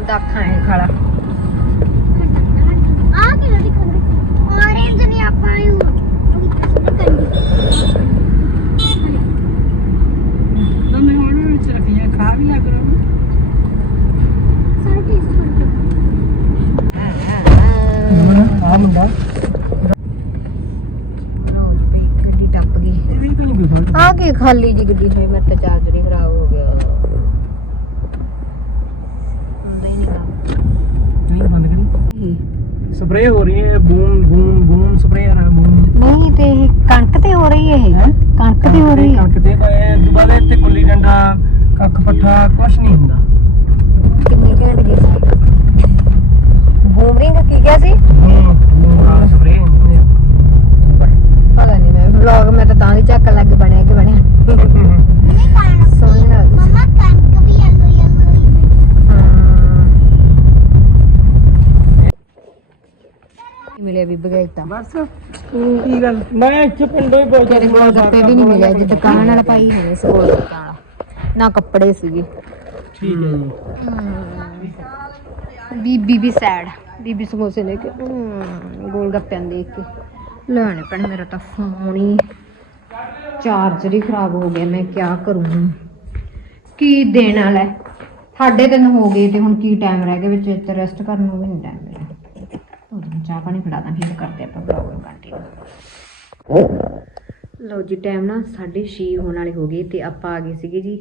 A: ਦਾਖਾਂ ਹੈ ਖਾਲਾ।
D: ਆ ਕੇ ਲੜੀ ਖੰਡੀ orange ਨਹੀਂ ਆਪਾਂ ਯੂ
C: ਮੈਂ ਹੁਣ ਵਿੱਚ ਰੱਖੀਆਂ ਖਾ ਵੀ ਲੱਗ ਰਹਾ
D: ਸਾਰੇ ਟੇਸਟ
B: ਆ ਮੁੰਡਾ।
A: ਕੀ ਖਾਲੀ ਜੀ ਗੱਡੀ ਹੋਈ ਮੇਰੇ ਤਾਂ ਚਾਰਜਰ ਹੀ ਖਰਾਬ ਹੋ ਗਿਆ। ਹੁੰਦਾ ਹੀ ਨਹੀਂ ਕੰਮ।
B: ਨਹੀਂ ਬੰਦ ਕਰੀ। ਸਪਰੇ ਹੋ ਰਹੀ ਹੈ ਬੂਮ ਬੂਮ ਬੂਮ ਸਪਰੇ ਆ ਰਿਹਾ ਬੂਮ।
A: ਨਹੀਂ ਤੇ ਇਹ ਕਣਕ ਤੇ ਹੋ ਰਹੀ ਹੈ? ਇਹ ਕਣਕ ਤੇ ਹੋ ਰਹੀ ਹੈ।
B: ਕਣਕ ਤੇ ਪਏ ਦੁਬਾਰੇ ਤੇ ਗੁੱਲੀ ਡੰਡਾ ਕੱਖ ਪੱਠਾ ਕੁਛ ਨਹੀਂ ਹੁੰਦਾ।
A: ਕਿੰਨੇ ਘੰਟੇ ਗਏ ਸੀ। ਬਗੈਤਾ
B: ਬਸ। ਕੀ ਗੱਲ? ਮੈਂ ਇੱਥੇ ਪਿੰਡੋਂ ਹੀ ਪਹੁੰਚ
A: ਤੇਰੇ ਕੋਲ ਗੱਪੇ ਵੀ ਨਹੀਂ ਮਿਲਿਆ ਜੇ ਦੁਕਾਨ ਵਾਲਾ ਪਾਈ ਹੋਣੀ ਸੀ ਕੋਲ ਦੁਕਾਨ ਵਾਲਾ ਨਾ ਕੱਪੜੇ ਸੀਗੇ।
B: ਠੀਕ ਹੈ ਜੀ।
A: ਬੀਬੀ ਵੀ ਸੈਡ ਬੀਬੀ ਸਮੋਸੇ ਲੈ ਕੇ। ਹਮ, ਗੋਲ ਗੱਪਿਆਂ ਨੂੰ ਦੇਖ ਕੇ। ਲੈਣੇ ਪੈਣ ਮੇਰਾ ਤਾਂ ਫੋਨ ਹੀ ਚਾਰਜਰ ਹੀ ਖਰਾਬ ਹੋ ਗਿਆ ਮੈਂ ਕੀ ਕਰੂੰ ਕੀ ਦੇਣ ਵਾਲਾ ਹੈ? ਸਾਢੇ ਤਿੰਨ ਹੋ ਗਏ ਤੇ ਹੁਣ ਕੀ ਟਾਈਮ ਰਹਿ ਗਿਆ ਵਿੱਚ ਰੈਸਟ ਕਰਨ ਨੂੰ ਵੀ ਨਹੀਂ ਟਾਈਮ ਮਿਲਿਆ। ਉਹ ਚਾਹ ਪਾਣੀ ਫੜਾ ਦਾਂ ਫਿਰ ਕਰਦੇ ਆਪਾਂ ਬਲੌਗ ਕੰਟੀਨਿਊ ਲਓ ਜੀ ਟਾਈਮ ਨਾ 6:30 ਹੋਣ ਵਾਲੇ ਹੋ ਗਏ ਤੇ ਆਪਾਂ ਆ ਗਏ ਸੀਗੇ ਜੀ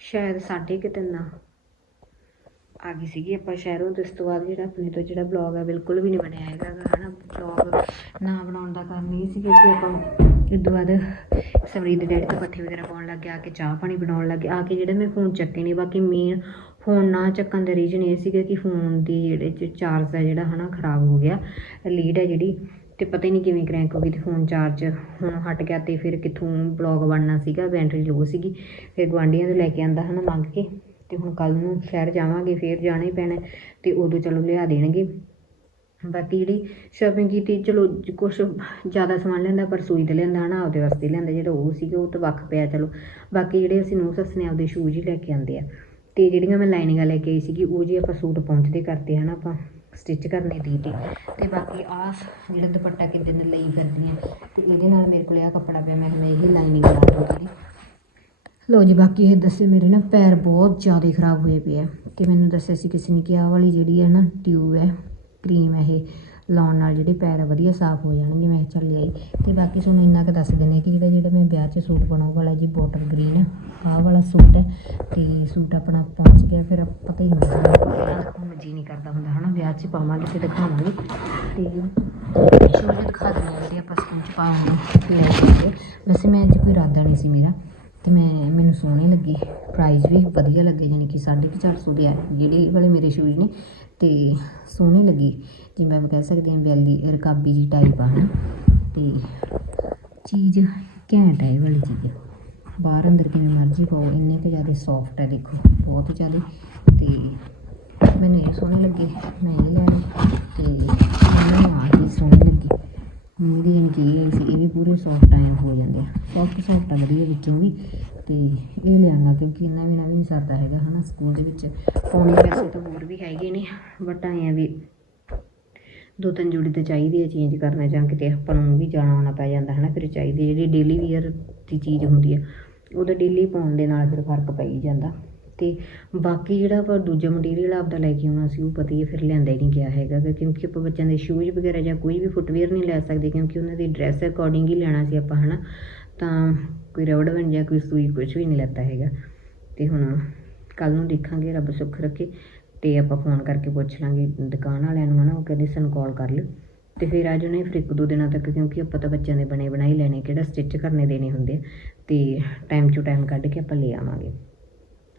A: ਸ਼ਾਇਦ 3:30 ਆ। ਗਈ ਸੀਗੀ ਆਪਾਂ ਸ਼ਹਿਰੋਂ ਤੇ ਇਸ ਤੋਂ ਬਾਅਦ ਜਿਹੜਾ ਆਪਣੇ ਤੋਂ ਜਿਹੜਾ ਬਲੌਗ ਹੈ ਬਿਲਕੁਲ ਵੀ ਨਹੀਂ ਬਣਿਆ ਹੈਗਾ ਗਾ, ਹਨਾ। ਬਲੌਗ ਨਾ ਬਣਾਉਣ ਦਾ ਕਾਰਨ ਇਹ ਸੀ ਕਿ ਆਪਾਂ ਇਸ ਤੋਂ ਬਾਅਦ ਸਮਰੀਤ ਦੇ ਡੈਡੀ ਤੋਂ ਪੱਠੇ ਵਗੈਰਾ ਪਾਉਣ ਲੱਗ ਗਿਆ ਆ ਕੇ ਚਾਹ ਪਾਣੀ ਬਣਾਉਣ ਲੱਗ ਗਿਆ ਆ ਕੇ ਜਿਹੜਾ ਮੈਂ ਫੋਨ ਚੱਕੇ ਨਹੀਂ ਬਾਕੀ ਮੇਨ ਫੋਨ ਨਾ ਚੱਕਣ ਦਾ ਰੀਜ਼ਨ ਇਹ ਸੀਗਾ ਕਿ ਫੋਨ ਦੀ ਜਿਹੜੇ ਚਾਰਜ ਹੈ ਜਿਹੜਾ ਹੈ ਨਾ ਖਰਾਬ ਹੋ ਗਿਆ ਲੀਡ ਹੈ ਜਿਹੜੀ ਅਤੇ ਪਤਾ ਹੀ ਨਹੀਂ ਕਿਵੇਂ ਕਰੈਂਕ ਹੋ ਗਈ ਤੇ ਫੋਨ ਚਾਰਜ ਹੁਣ ਹਟ ਗਿਆ ਅਤੇ ਫਿਰ ਕਿੱਥੋਂ ਬਲੋਗ ਬਣਨਾ ਸੀਗਾ ਬੈਟਰੀ ਲੋ ਸੀਗੀ, ਫਿਰ ਗੁਆਂਢੀਆਂ ਤੋਂ ਲੈ ਕੇ ਆਂਦਾ ਨਾ ਮੰਗ ਕੇ ਅਤੇ ਹੁਣ ਕੱਲ੍ਹ ਨੂੰ ਸ਼ਹਿਰ ਜਾਵਾਂਗੇ, ਫਿਰ ਜਾਣਾ ਹੀ ਪੈਣਾ ਅਤੇ ਉਦੋਂ ਚਲੋ ਲਿਆ ਦੇਣਗੇ। ਬਾਕੀ ਜਿਹੜੀ ਸ਼ਾਪਿੰਗ ਕੀਤੀ, ਚਲੋ ਕੁਛ ਜ਼ਿਆਦਾ ਸਮਾਨ ਲੈਂਦਾ ਪਰ ਸੂਈ ਤੇ ਲਿਆਂਦਾ ਹਨਾ, ਆਪਦੇ ਵਾਸਤੇ ਲਿਆਂਦਾ ਜਿਹੜਾ ਉਹ ਸੀਗਾ, ਉਹ ਤਾਂ ਵੱਖ ਪਿਆ ਚਲੋ। ਬਾਕੀ ਜਿਹੜੇ ਅਸੀਂ ਨੂੰ ਸੱਸ ਨੇ ਆਪਦੇ ਸ਼ੂਜ਼ ਹੀ ਲੈ ਕੇ ਆਂਦੇ ਆ। ਤੇ ਜਿਹੜੀਆਂ ਮੈਂ ਲਾਈਨਿੰਗਾਂ ਲੈ ਕੇ ਆਈ ਸੀਗੀ, ਉਹ ਜੇ ਆਪਾਂ ਸੂਟ ਪਹੁੰਚਦੇ ਕਰਦੇ ਹਨਾ ਆਪਾਂ ਸਟਿਚ ਕਰਨੇ ਦੀ ਟੀ ਤੇ ਬਾਕੀ ਆਹ ਜਿਹੜਾ ਦੁਪੱਟਾ ਕਿਤੇ ਨੇ ਲਈ ਫਿਰਦੀ ਆ ਤੇ ਇਹਦੇ ਨਾਲ ਮੇਰੇ ਕੋਲ ਆ ਕੱਪੜਾ ਪਿਆ, ਮੈਂ ਕਿਹਾ ਮੈਂ ਇਹੀ ਲਾਈਨਿੰਗ ਲਾ ਦੂੰਗੀ ਲੋ ਜੀ, ਬਾਕੀ ਇਹ ਦੱਸਿਓ ਮੇਰੇ ਨਾ ਪੈਰ ਬਹੁਤ ਜ਼ਿਆਦਾ ਖਰਾਬ ਹੋਏ ਪਏ ਆ, ਤੇ ਮੈਨੂੰ ਦੱਸਿਆ ਸੀ ਕਿਸੇ ਨੇ ਕਿ ਆਹ ਵਾਲੀ ਜਿਹੜੀ ਹੈ ਨਾ ਟਿਊਬ ਹੈ, ਕਰੀਮ ਹੈ ਇਹ ਲਾਉਣ ਨਾਲ ਜਿਹੜੇ ਪੈਰ ਆ ਵਧੀਆ ਸਾਫ਼ ਹੋ ਜਾਣਗੇ। ਮੈਂ ਚੱਲ ਆਈ ਅਤੇ ਬਾਕੀ ਤੁਹਾਨੂੰ ਇੰਨਾ ਕੁ ਦੱਸ ਦਿੰਦੇ ਕਿ ਜਿਹੜਾ ਜਿਹੜਾ ਮੈਂ ਵਿਆਹ 'ਚ ਸੂਟ ਬਣਾਉ ਵਾਲਾ ਜੀ ਬੋਟਲ ਗ੍ਰੀਨ ਆਹ ਵਾਲਾ ਸੂਟ ਹੈ। ਅਤੇ ਸੂਟ ਆਪਣਾ ਪਹੁੰਚ ਗਿਆ, ਫਿਰ ਪਤਾ ਹੀ ਨਹੀਂ ਹੁੰਦਾ ਹੁਣ ਜੀ ਨਹੀਂ ਕਰਦਾ ਹੁੰਦਾ, ਹਨਾ? ਵਿਆਹ 'ਚ ਪਾਵਾਂਗੇ ਤੇ ਦਿਖਾਵਾਂਗੇ। ਤੇ ਸ਼ੋਅ ਦਿਖਾ ਦਿੰਦੇ ਜਿਹੜੇ ਆਪਾਂ ਸਕੂਲ 'ਚ ਪਾਵਾਂਗੇ। ਲੈ ਕੇ ਵੈਸੇ ਮੈਂ ਅੱਜ ਕੋਈ ਇਰਾਦਾ ਨਹੀਂ ਸੀ ਮੇਰਾ। ਤੇ ਮੈਂ, ਮੈਨੂੰ ਸੋਹਣੇ ਲੱਗੇ। ਪ੍ਰਾਈਸ ਵੀ ਵਧੀਆ ਲੱਗੇ ਯਾਨੀ ਕਿ 450 ਦੇ ਆ। ਜਿਹੜੇ ਵਾਲੇ ਮੇਰੇ ਸ਼ੂਜ਼ ਨੇ ਤੇ ਸੋਹਣੀ ਲੱਗੀ। ਜਿਵੇਂ ਆਪਾਂ ਕਹਿ ਸਕਦੇ ਹਾਂ ਵੈਲੀ ਰਕਾਬੀ ਜੀ ਟਾਈਪ ਆ, ਹਨਾ? ਤੇ ਚੀਜ਼ ਘੈਂਟ ਹੈ ਇਹ ਵਾਲੀ ਚੀਜ਼। ਬਾਹਰ ਅੰਦਰ ਕਿਵੇਂ ਮਰਜ਼ੀ ਪਾਓ, ਇੰਨੇ ਕੁ ਜ਼ਿਆਦਾ ਸੌਫਟ ਹੈ ਦੇਖੋ, ਬਹੁਤ ਜ਼ਿਆਦਾ। ਤੇ ਮੈਨੂੰ ਇਹ ਸੋਹਣੇ ਲੱਗੇ, ਮੈਂ ਇਹ ਲੈ ਲਈ, ਤੇ ਮੈਨੂੰ ਆਹ ਹੀ ਸੋਹਣੀ ਲੱਗੀ। ਮੰਮੀ ਦੀ ਜਾਣੀ ਕੀ ਇਹ ਆਈ ਸੀ, ਇਹ ਵੀ ਪੂਰੇ ਸੌਫਟ ਆਏ ਹੋ ਜਾਂਦੇ ਆ। ਸੌਫਟ ਸੌਫਟ ਆ, ਵਧੀਆ ਵਿੱਚੋਂ ਵੀ। ਤੇ ਇਹ ਲਿਆਂਗਾ ਕਿਉਂਕਿ ਇੰਨਾ ਵੀ ਵੀ ਨਹੀਂ ਸਰਦਾ ਹੈਗਾ, ਹਨਾ, ਸਕੂਲ ਦੇ ਵਿੱਚ। ਪਾਉਣੇ ਵੈਸੇ ਤਾਂ ਹੋਰ ਵੀ ਹੈਗੇ ਨੇ ਬਟ ਆਏ ਆ ਵੀ ਦੋ ਤਿੰਨ ਜੋੜੀ ਤਾਂ ਚਾਹੀਦੀ ਹੈ ਚੇਂਜ ਕਰਨਾ, ਜਾਂ ਕਿਤੇ ਆਪਾਂ ਨੂੰ ਵੀ ਜਾਣਾ ਆਉਣਾ ਪੈ ਜਾਂਦਾ ਹੈ ਨਾ ਫਿਰ ਚਾਹੀਦੀ ਜਿਹੜੀ ਡੇਲੀ ਵੀਅਰ ਦੀ ਚੀਜ਼ ਹੁੰਦੀ ਹੈ ਉਹਦਾ ਡੇਲੀ ਪਾਉਣ ਦੇ ਨਾਲ ਫਿਰ ਫ਼ਰਕ ਪਈ ਜਾਂਦਾ। ਤੇ ਬਾਕੀ ਜਿਹੜਾ ਆਪਾਂ ਦੂਜਾ ਮਟੀਰੀਅਲ ਆਪਦਾ ਲੈ ਕੇ ਆਉਣਾ ਸੀ, ਉਹ ਪਤਾ ਹੀ ਹੈ ਫਿਰ ਲਿਆਂਦਾ ਹੀ ਨਹੀਂ ਗਿਆ ਹੈਗਾ ਕਿਉਂਕਿ ਆਪਾਂ ਬੱਚਿਆਂ ਦੇ ਸ਼ੂਜ਼ ਵਗੈਰਾ ਜਾਂ ਕੋਈ ਵੀ ਫੁੱਟਵੇਅਰ ਨਹੀਂ ਲੈ ਸਕਦੇ, ਕਿਉਂਕਿ ਉਹਨਾਂ ਦੀ ਡਰੈਸ ਅਕੋਰਡਿੰਗ ਹੀ ਲੈਣਾ ਸੀ ਆਪਾਂ, ਹਨਾ। ਤਾਂ ਕੋਈ ਰਬੜ ਬਣ ਜਾਂ, ਕੋਈ ਸੂਈ ਕੁਝ ਵੀ ਨਹੀਂ ਲੈਤਾ ਹੈਗਾ। ਤੇ ਹੁਣ ਕੱਲ ਨੂੰ ਦੇਖਾਂਗੇ, ਰੱਬ ਸੁੱਖ ਰੱਖੇ। ਤੇ ਆਪਾਂ ਫੋਨ ਕਰਕੇ ਪੁੱਛ ਲਾਂਗੇ, ਦੁਕਾਨ ਵਾਲਿਆਂ ਨੂੰ ਹਨਾ, ਉਹ ਕਹਿੰਦੇ ਸਾਨੂੰ ਕਾਲ ਕਰ ਲਿਓ ਤੇ ਫਿਰ ਅੱਜ ਉਹਨੇ ਫਿਰ ਇੱਕ ਦੋ ਦਿਨਾਂ ਤੱਕ, ਕਿਉਂਕਿ ਆਪਾਂ ਤਾਂ ਬੱਚਿਆਂ ਦੇ ਬਣੇ ਬਣਾਈ ਲੈਣੇ, ਕਿਹੜਾ ਸਟਿਚ ਕਰਨੇ ਦੇਣੇ ਹੁੰਦੇ ਆ। ਤੇ ਟਾਈਮ ਟੂ ਟਾਈਮ ਕੱਢ ਕੇ ਆਪਾਂ ਲੈ ਆਵਾਂਗੇ।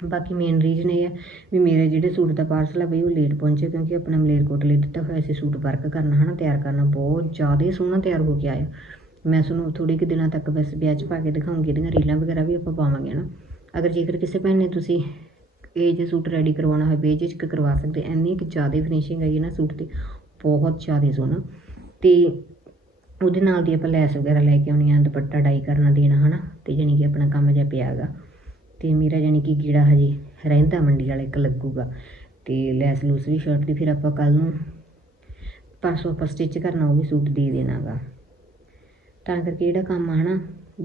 A: ਬਾਕੀ ਮੇਨ ਰੀਜ਼ਨ ਇਹ ਹੈ ਵੀ ਮੇਰੇ ਜਿਹੜੇ ਸੂਟ ਦਾ ਪਾਰਸਲ ਆ ਬਈ, ਉਹ ਲੇਟ ਪਹੁੰਚੇ, ਕਿਉਂਕਿ ਆਪਣਾ ਮਲੇਰਕੋਟਲੇ ਦਿੱਤਾ ਹੋਇਆ ਸੀ ਸੂਟ ਵਰਕ ਕਰਨਾ, ਹਨਾ, ਤਿਆਰ ਕਰਨਾ, ਬਹੁਤ ਜ਼ਿਆਦਾ ਸੋਹਣਾ ਤਿਆਰ ਹੋ ਕੇ ਆਇਆ। ਮੈਂ ਤੁਹਾਨੂੰ ਥੋੜ੍ਹੇ ਕੁ ਦਿਨਾਂ ਤੱਕ ਬਸ ਵਿਆਹ 'ਚ ਪਾ ਕੇ ਦਿਖਾਉਂਗੀ, ਇਹਦੀਆਂ ਰੀਲਾਂ ਵਗੈਰਾ ਵੀ ਆਪਾਂ ਪਾਵਾਂਗੇ ਹੈ ਨਾ। ਅਗਰ ਜੇਕਰ ਕਿਸੇ ਭੈਣ ਨੇ ਤੁਸੀਂ ਇਹ ਜੇ ਸੂਟ ਰੈਡੀ ਕਰਵਾਉਣਾ ਹੋਵੇ ਬੇਝਿਜਕ ਕਰਵਾ ਸਕਦੇ ਐਨੀ ਕਿ ਜ਼ਿਆਦਾ ਫਿਨਿਸ਼ਿੰਗ ਹੈਗੀ ਨਾ ਸੂਟ ਤੇ ਬਹੁਤ ਜ਼ਿਆਦਾ ਸੋਹਣਾ। ਅਤੇ ਉਹਦੇ ਨਾਲ ਦੀ ਆਪਾਂ ਲੈਸ ਵਗੈਰਾ ਲੈ ਕੇ ਆਉਣੀ ਆ, ਦੁਪੱਟਾ ਡਾਈ ਕਰਨਾ ਦੇਣਾ, ਹਨਾ? ਤੇ ਜਾਣੀ ਕਿ ਆਪਣਾ ਕੰਮ ਜਿਹਾ ਪਿਆ ਗਾ। ਤੇ ਮੇਰਾ ਜਾਣੀ ਕਿ ਗੀੜਾ ਹਜੇ ਰਹਿੰਦਾ ਮੰਡੀ ਵਾਲੇ, ਇੱਕ ਲੱਗੂਗਾ। ਤੇ ਲੈਸ ਲੂਸ ਵੀ ਸ਼ਰਟ ਦੀ, ਫਿਰ ਆਪਾਂ ਕੱਲ ਨੂੰ ਪਰਸੋਂ ਆਪਾਂ ਸਟਿਚ ਕਰਨਾ, ਉਹ ਵੀ ਸੂਟ ਦੇ ਦੇਣਾਗਾ ਤਾਂ ਕਰਕੇ ਜਿਹੜਾ ਕੰਮ ਆ ਨਾ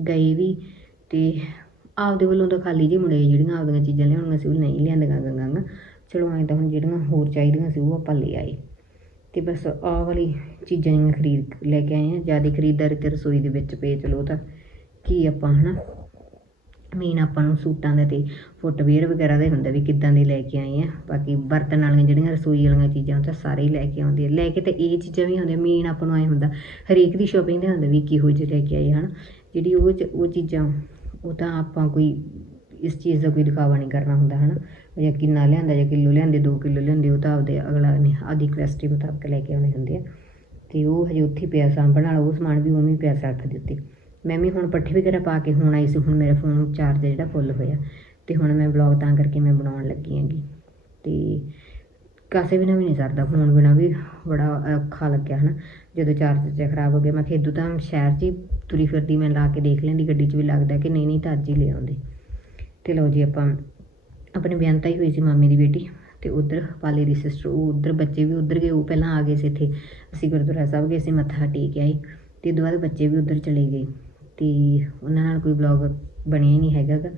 A: ਗਏ ਵੀ ਅਤੇ ਆਪਦੇ ਵੱਲੋਂ ਤਾਂ ਖਾਲੀ ਜਿਹੇ ਮੁੜੇ ਜਿਹੜੀਆਂ ਆਪਦੀਆਂ ਚੀਜ਼ਾਂ ਲਿਆਉਣੀਆਂ ਸੀ, ਉਹ ਨਹੀਂ ਲਿਆਂਦੀਆਂ ਗੰਗਾਂ ਚਲੋ ਐਂ ਤਾਂ ਹੁਣ ਜਿਹੜੀਆਂ ਹੋਰ ਚਾਹੀਦੀਆਂ ਸੀ, ਉਹ ਆਪਾਂ ਲੈ ਆਏ। ਅਤੇ ਬਸ ਆਹ ਵਾਲੀ ਚੀਜ਼ਾਂ ਹੀ ਖਰੀਦ, ਲੈ ਕੇ ਆਏ ਹਾਂ ਜ਼ਿਆਦਾ ਖਰੀਦਦਾਰੀ ਤੇ ਰਸੋਈ ਦੇ ਵਿੱਚ ਪਏ, ਚਲੋ ਉਹ ਤਾਂ ਕੀ ਆਪਾਂ ਹੈ ਨਾ ਮੇਨ ਆਪਾਂ ਨੂੰ ਸੂਟਾਂ ਦਾ ਅਤੇ ਫੁੱਟਵੇਅਰ ਵਗੈਰਾ ਦੇ ਹੁੰਦਾ ਵੀ ਕਿੱਦਾਂ ਦੇ ਲੈ ਕੇ ਆਏ ਹਾਂ ਬਾਕੀ ਬਰਤਨ ਵਾਲੀਆਂ ਜਿਹੜੀਆਂ ਰਸੋਈ ਵਾਲੀਆਂ ਚੀਜ਼ਾਂ, ਉਹ ਤਾਂ ਸਾਰੇ ਹੀ ਲੈ ਕੇ ਆਉਂਦੇ ਆ। ਲੈ ਕੇ ਤਾਂ ਇਹ ਚੀਜ਼ਾਂ ਵੀ ਆਉਂਦੀਆਂ ਮੇਨ ਆਪਾਂ ਨੂੰ ਐ ਹੁੰਦਾ, ਹਰੇਕ ਦੀ ਸ਼ੋਪਿੰਗ ਦੇ ਹੁੰਦਾ ਵੀ ਕਿਹੋ ਜਿਹੇ ਲੈ ਕੇ ਆਏ ਹਨ? ਜਿਹੜੀ ਉਹ ਉਹ ਚੀਜ਼ਾਂ, ਉਹ ਤਾਂ ਆਪਾਂ ਕੋਈ ਇਸ ਚੀਜ਼ ਦਾ ਕੋਈ ਦਿਖਾਵਾ ਨਹੀਂ ਕਰਨਾ ਹੁੰਦਾ ਹੈ ਨਾ ਜਾਂ ਕਿੰਨਾ ਲਿਆਂਦਾ, ਜਾਂ ਕਿਲੋ ਲਿਆਂਦੇ 2 ਕਿਲੋ ਲਿਆਂਦੇ, ਉਹ ਤਾਂ ਆਪਦੇ ਅਗਲਾ ਨੇ ਆਦੀ ਕੁਐਸਟੀ ਮੁਤਾਬਕ ਲੈ ਕੇ ਆਉਣੇ ਹੁੰਦੇ ਆ। ਅਤੇ ਉਹ ਹਜੇ ਉੱਥੇ ਹੀ ਪਿਆ ਸਾਂਭਣ ਵਾਲਾ, ਉਹ ਸਮਾਨ ਵੀ ਉਵੇਂ ਹੀ ਪਿਆ ਸੜਕ ਦੇ ਉੱਤੇ। ਮੈਂ ਵੀ ਹੁਣ ਪੱਠੇ ਵਗੈਰਾ ਪਾ ਕੇ ਹੁਣ ਆਈ ਸੀ, ਹੁਣ ਮੇਰਾ ਫੋਨ ਚਾਰਜ ਜਿਹੜਾ ਫੁੱਲ ਹੋਇਆ। ਅਤੇ ਹੁਣ ਮੈਂ ਵਲੋਗ ਤਾਂ ਕਰਕੇ ਮੈਂ ਬਣਾਉਣ ਲੱਗੀ ਹੈਗੀ। ਅਤੇ ਕਾਸੇ ਬਿਨਾਂ ਵੀ ਨਹੀਂ ਸਰਦਾ ਫੋਨ ਬਿਨਾਂ ਵੀ ਬੜਾ ਔਖਾ ਲੱਗਿਆ ਹਨਾ। ਜਦੋਂ ਚਾਰਜ ਜਿਹਾ ਖਰਾਬ ਹੋ ਗਿਆ, ਮੈਂ ਖੇਦੂ ਤਾਂ ਸ਼ਹਿਰ 'ਚ ਹੀ ਤੁਰੀ ਫਿਰਦੀ, ਮੈਂ ਲਾ ਕੇ ਦੇਖ ਲੈਂਦੀ ਗੱਡੀ 'ਚ ਵੀ ਲੱਗਦਾ ਕਿ ਨਹੀਂ ਨਹੀਂ ਤਾਂ ਅੱਜ ਹੀ ਲੈ ਆਉਂਦੇ। ਤੇ ਲਓ ਜੀ, ਆਪਾਂ ਆਪਣੇ ਬਿਆਨ ਤਾਂ ਹੀ ਹੋਈ ਸੀ ਮਾਮੇ ਦੀ ਬੇਟੀ ਤੇ ਉਧਰ ਪਾਲੇ ਦੀ ਸਿਸਟਰ ਉਹ ਉਧਰ ਬੱਚੇ ਵੀ ਉਧਰ ਗਏ, ਉਹ ਪਹਿਲਾਂ ਆ ਗਏ ਸੀ ਇੱਥੇ। ਅਸੀਂ ਗੁਰਦੁਆਰਾ ਸਾਹਿਬ ਗਏ ਸੀ, ਮੱਥਾ ਟੇਕ ਆਏ ਤੇ ਉਦੋਂ ਬਾਅਦ ਬੱਚੇ ਵੀ ਉਧਰ ਚਲੇ ਗਏ। ਅਤੇ ਉਹਨਾਂ ਨਾਲ ਕੋਈ ਵਲੋਗ ਬਣਿਆ ਹੀ ਨਹੀਂ ਹੈਗਾ ਗਾ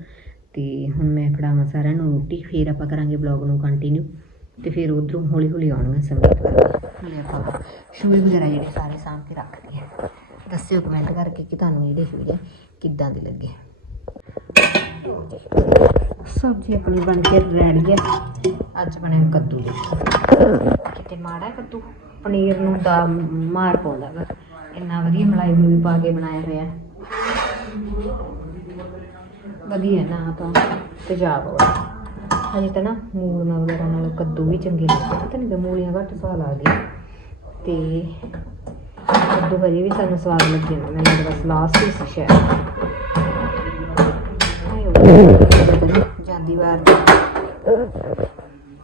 A: ਤੇ ਹੁਣ ਮੈਂ ਫੜਾਵਾਂ ਸਾਰਿਆਂ ਨੂੰ ਰੋਟੀ, ਫਿਰ ਆਪਾਂ ਕਰਾਂਗੇ ਬਲੌਗ ਨੂੰ ਕੰਟੀਨਿਊ ਅਤੇ ਫਿਰ ਉਧਰੋਂ ਹੌਲੀ ਹੌਲੀ ਆਉਣਗੇ ਸਮੇਤ ਹਲੇ ਆਪਾਂ ਸ਼ੂਜ਼ ਵਗੈਰਾ ਜਿਹੜੇ ਸਾਰੇ ਸਾਂਭ ਕੇ ਰੱਖਦੇ ਲਏ ਦੱਸਿਓ ਕਮੈਂਟ ਕਰਕੇ ਕਿ ਤੁਹਾਨੂੰ ਜਿਹੜੇ ਸ਼ੂਜ਼ ਹੈ ਕਿੱਦਾਂ ਦੇ ਲੱਗੇ। ਸਬਜ਼ੀ ਆਪਣੀ ਬਣ ਕੇ ਰੈਡੀ ਹੈ ਅੱਜ ਬਣਿਆ ਕੱਦੂ। ਦੇਖੋ ਕਿਤੇ ਮਾੜਾ ਕੱਦੂ। ਪਨੀਰ ਨੂੰ ਦਾ ਮਾਰ ਪਾਉਂਦਾ ਵਾ ਇੰਨਾ ਵਧੀਆ ਮਲਾਈ ਮਲੂਈ ਪਾ ਕੇ ਬਣਾਇਆ ਹੋਇਆ। ਵਧੀਆ ਨਾ ਤਾਂ ਤੇਜ਼ਾਬ ਹੋਇਆ ਹਜੇ ਤਾਂ ਨਾ ਮੂਲੀਆਂ ਵਗੈਰਾ ਨਾਲ ਕੱਦੂ ਵੀ ਚੰਗੇ ਲੱਗਦੇ ਪਤਾ ਨਹੀਂ ਕਿ ਮੂਲੀਆਂ ਘੱਟ ਸਵਾਦ ਆ ਲੱਗਦੀਆਂ। ਤੇ ਕੱਦੂ ਹਜੇ ਵੀ ਸਾਨੂੰ ਸਵਾਦ ਲੱਗੇ ਨੇ। ਮੈਨੂੰ ਬਸ ਲਾਸਟ ਹੀ ਸੀ ਸ਼ਾਇਦ। ਜਾਂਦੀ ਵਾਰ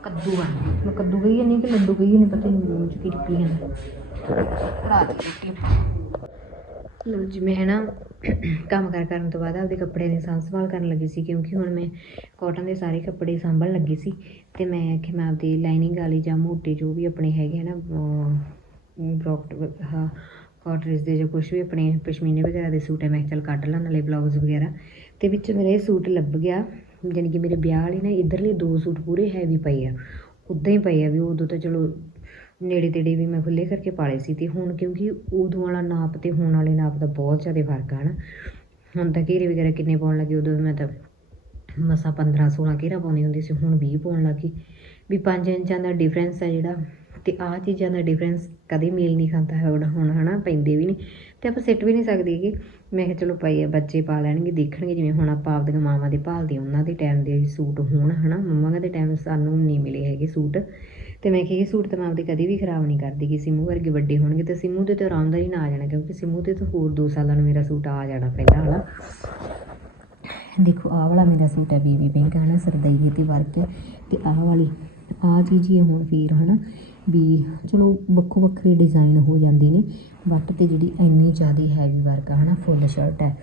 A: ਕੱਦੂ ਬਣ ਮੈਂ ਕੱਦੂ ਗਈ ਨਹੀਂ ਕਿ ਲੱਡੂ ਗਈ ਨਹੀਂ ਪਤਾ ਨਹੀਂ ਮੂੰਹ ਚ ਕੀ ਕੀ ਰਾਤ ਦੀ ਰੋਟੀ ਜੀ, ਮੈਂ ਨਾ ਕੰਮ ਕਰ ਕਰਨ ਤੋਂ ਬਾਅਦ ਆਪਦੇ ਕੱਪੜੇ ਦੀ ਸਾਂਭ ਸੰਭਾਲ ਕਰਨ ਲੱਗੀ ਸੀ, ਕਿਉਂਕਿ ਹੁਣ ਮੈਂ ਕਾਟਨ ਦੇ ਸਾਰੇ ਕੱਪੜੇ ਸਾਂਭਣ ਲੱਗੀ ਸੀ ਅਤੇ ਮੈਂ ਆਖਿਆ ਮੈਂ ਆਪਦੀ ਲਾਈਨਿੰਗ ਵਾਲੀ ਜਾਂ ਮੋਟੇ ਜੋ ਵੀ ਆਪਣੇ ਹੈਗੇ ਹੈ ਨਾ ਬ੍ਰੋਕਟ ਹਾਂ ਕਾਟਰੇਜ ਦੇ ਜੋ ਕੁਝ ਵੀ ਆਪਣੇ ਪਸ਼ਮੀਨੇ ਵਗੈਰਾ ਦੇ ਸੂਟ ਹੈ ਮੈਂ ਕਿਹਾ ਚੱਲ ਕੱਢ ਲਾਂ, ਨਾਲੇ ਬਲਾਊਜ਼ ਵਗੈਰਾ। ਤੇ ਵਿੱਚ ਮੇਰੇ ਇਹ ਸੂਟ ਲੱਭ ਗਿਆ, ਜਾਣੀ ਕਿ ਮੇਰੇ ਵਿਆਹ ਵਾਲੇ ਨਾ ਇਧਰਲੇ ਦੋ ਸੂਟ ਪੂਰੇ ਹੈਵੀ ਪਏ ਆ ਉਦਾਂ ਹੀ ਪਏ ਆ ਵੀ ਉਦੋਂ ਤਾਂ ਚਲੋ ਨੇੜੇ ਤੇੜੇ ਵੀ ਮੈਂ ਖੁੱਲੇ ਕਰਕੇ ਪਾਲੇ ਸੀ ਤੇ ਹੁਣ ਕਿਉਂਕਿ ਉਦੋਂ ਵਾਲਾ ਨਾਪ ਤੇ ਹੁਣ ਵਾਲੇ ਨਾਪ ਦਾ ਬਹੁਤ ਜ਼ਿਆਦਾ ਫ਼ਰਕ ਆ ਨਾ। ਹੁਣ ਤਾਂ ਘੇਰੇ ਵਗੈਰਾ ਕਿੰਨੇ ਪਾਉਣ ਲੱਗੇ, ਉਦੋਂ ਮੈਂ ਤਾਂ ਮਸਾ 15 16 ਘੇਰਾ ਪਾਉਂਦੀ ਹੁੰਦੀ ਸੀ, ਹੁਣ 20 ਪਾਉਣ ਲੱਗੀ। ਵੀ 5 ਇੰਚਾਂ ਦਾ ਡਿਫਰੈਂਸ ਹੈ ਜਿਹੜਾ ਤੇ ਆਹ ਚੀਜ਼ਾਂ ਦਾ ਡਿਫਰੈਂਸ ਕਦੇ ਮੇਲ ਨਹੀਂ ਖਾਂਦਾ ਹੈ, ਹੁਣ ਹੁਣ ਹਨਾ ਪੈਂਦੇ ਵੀ ਨਹੀਂ। ਤੇ ਆਪਾਂ ਸਿੱਟ ਵੀ ਨਹੀਂ ਸਕਦੇ ਕਿ ਮੈਂ ਕਿਹਾ ਚਲੋ ਪਈ ਬੱਚੇ ਪਾ ਲੈਣਗੇ, ਦੇਖਣਗੇ ਜਿਵੇਂ ਹੁਣ ਆਪਾਂ ਆਪਦੀਆਂ ਮਾਵਾਂ ਦੇ ਭਾਲਦੇ ਉਹਨਾਂ ਦੇ ਟਾਈਮ ਦੇ ਸੂਟ ਹੋਣ ਹਨਾ, ਮੰਮਾ ਦੇ ਟਾਈਮ ਸਾਨੂੰ ਨਹੀਂ ਮਿਲੇ ਹੈਗੇ ਸੂਟ। ਤੇ ਮੈਂ ਕਿਹਾ ਇਹ ਸੂਟ ਤਾਂ ਮੈਂ ਆਪਦੇ ਕਦੇ ਵੀ ਖਰਾਬ ਨਹੀਂ ਕਰਦੀ, ਕਿ ਸਿੰਮੂ ਵਰਗੇ ਵੱਡੇ ਹੋਣਗੇ ਤੇ ਸਿੰਮੂ ਦੇ ਤੇ ਆਰਾਮਦਾਰੀ ਨਾਲ ਆ ਜਾਣਾ, ਕਿਉਂਕਿ ਸਿੰਮੂ ਦੇ ਤਾਂ ਹੋਰ 2 ਸਾਲਾਂ ਨੂੰ ਮੇਰਾ ਸੂਟ ਆ ਜਾਣਾ ਪਹਿਲਾਂ, ਹਨਾ। ਦੇਖੋ, ਆਹ ਵਾਲਾ ਮੇਰਾ ਸੂਟ ਹੈ ਬੇਬੀ ਪਿੰਕ ਹੈ ਨਾ ਸਰਦਾਈ ਤੇ ਵਰਕ ਹੈ, ਤੇ ਆਹ ਵਾਲੀ, ਆਹ ਚੀਜ਼ ਹੀ ਹੈ ਹੁਣ ਫੇਰ, ਹਨਾ, ਵੀ ਚਲੋ, ਵੱਖੋ ਵੱਖਰੇ ਡਿਜ਼ਾਈਨ ਹੋ ਜਾਂਦੇ ਨੇ ਬੱਟ ਤੇ ਜਿਹੜੀ ਇੰਨੀ ਜ਼ਿਆਦਾ ਹੈਵੀ ਵਰਕ ਆ, ਹਨਾ ਫੁੱਲ ਸ਼ਰਟ ਹੈ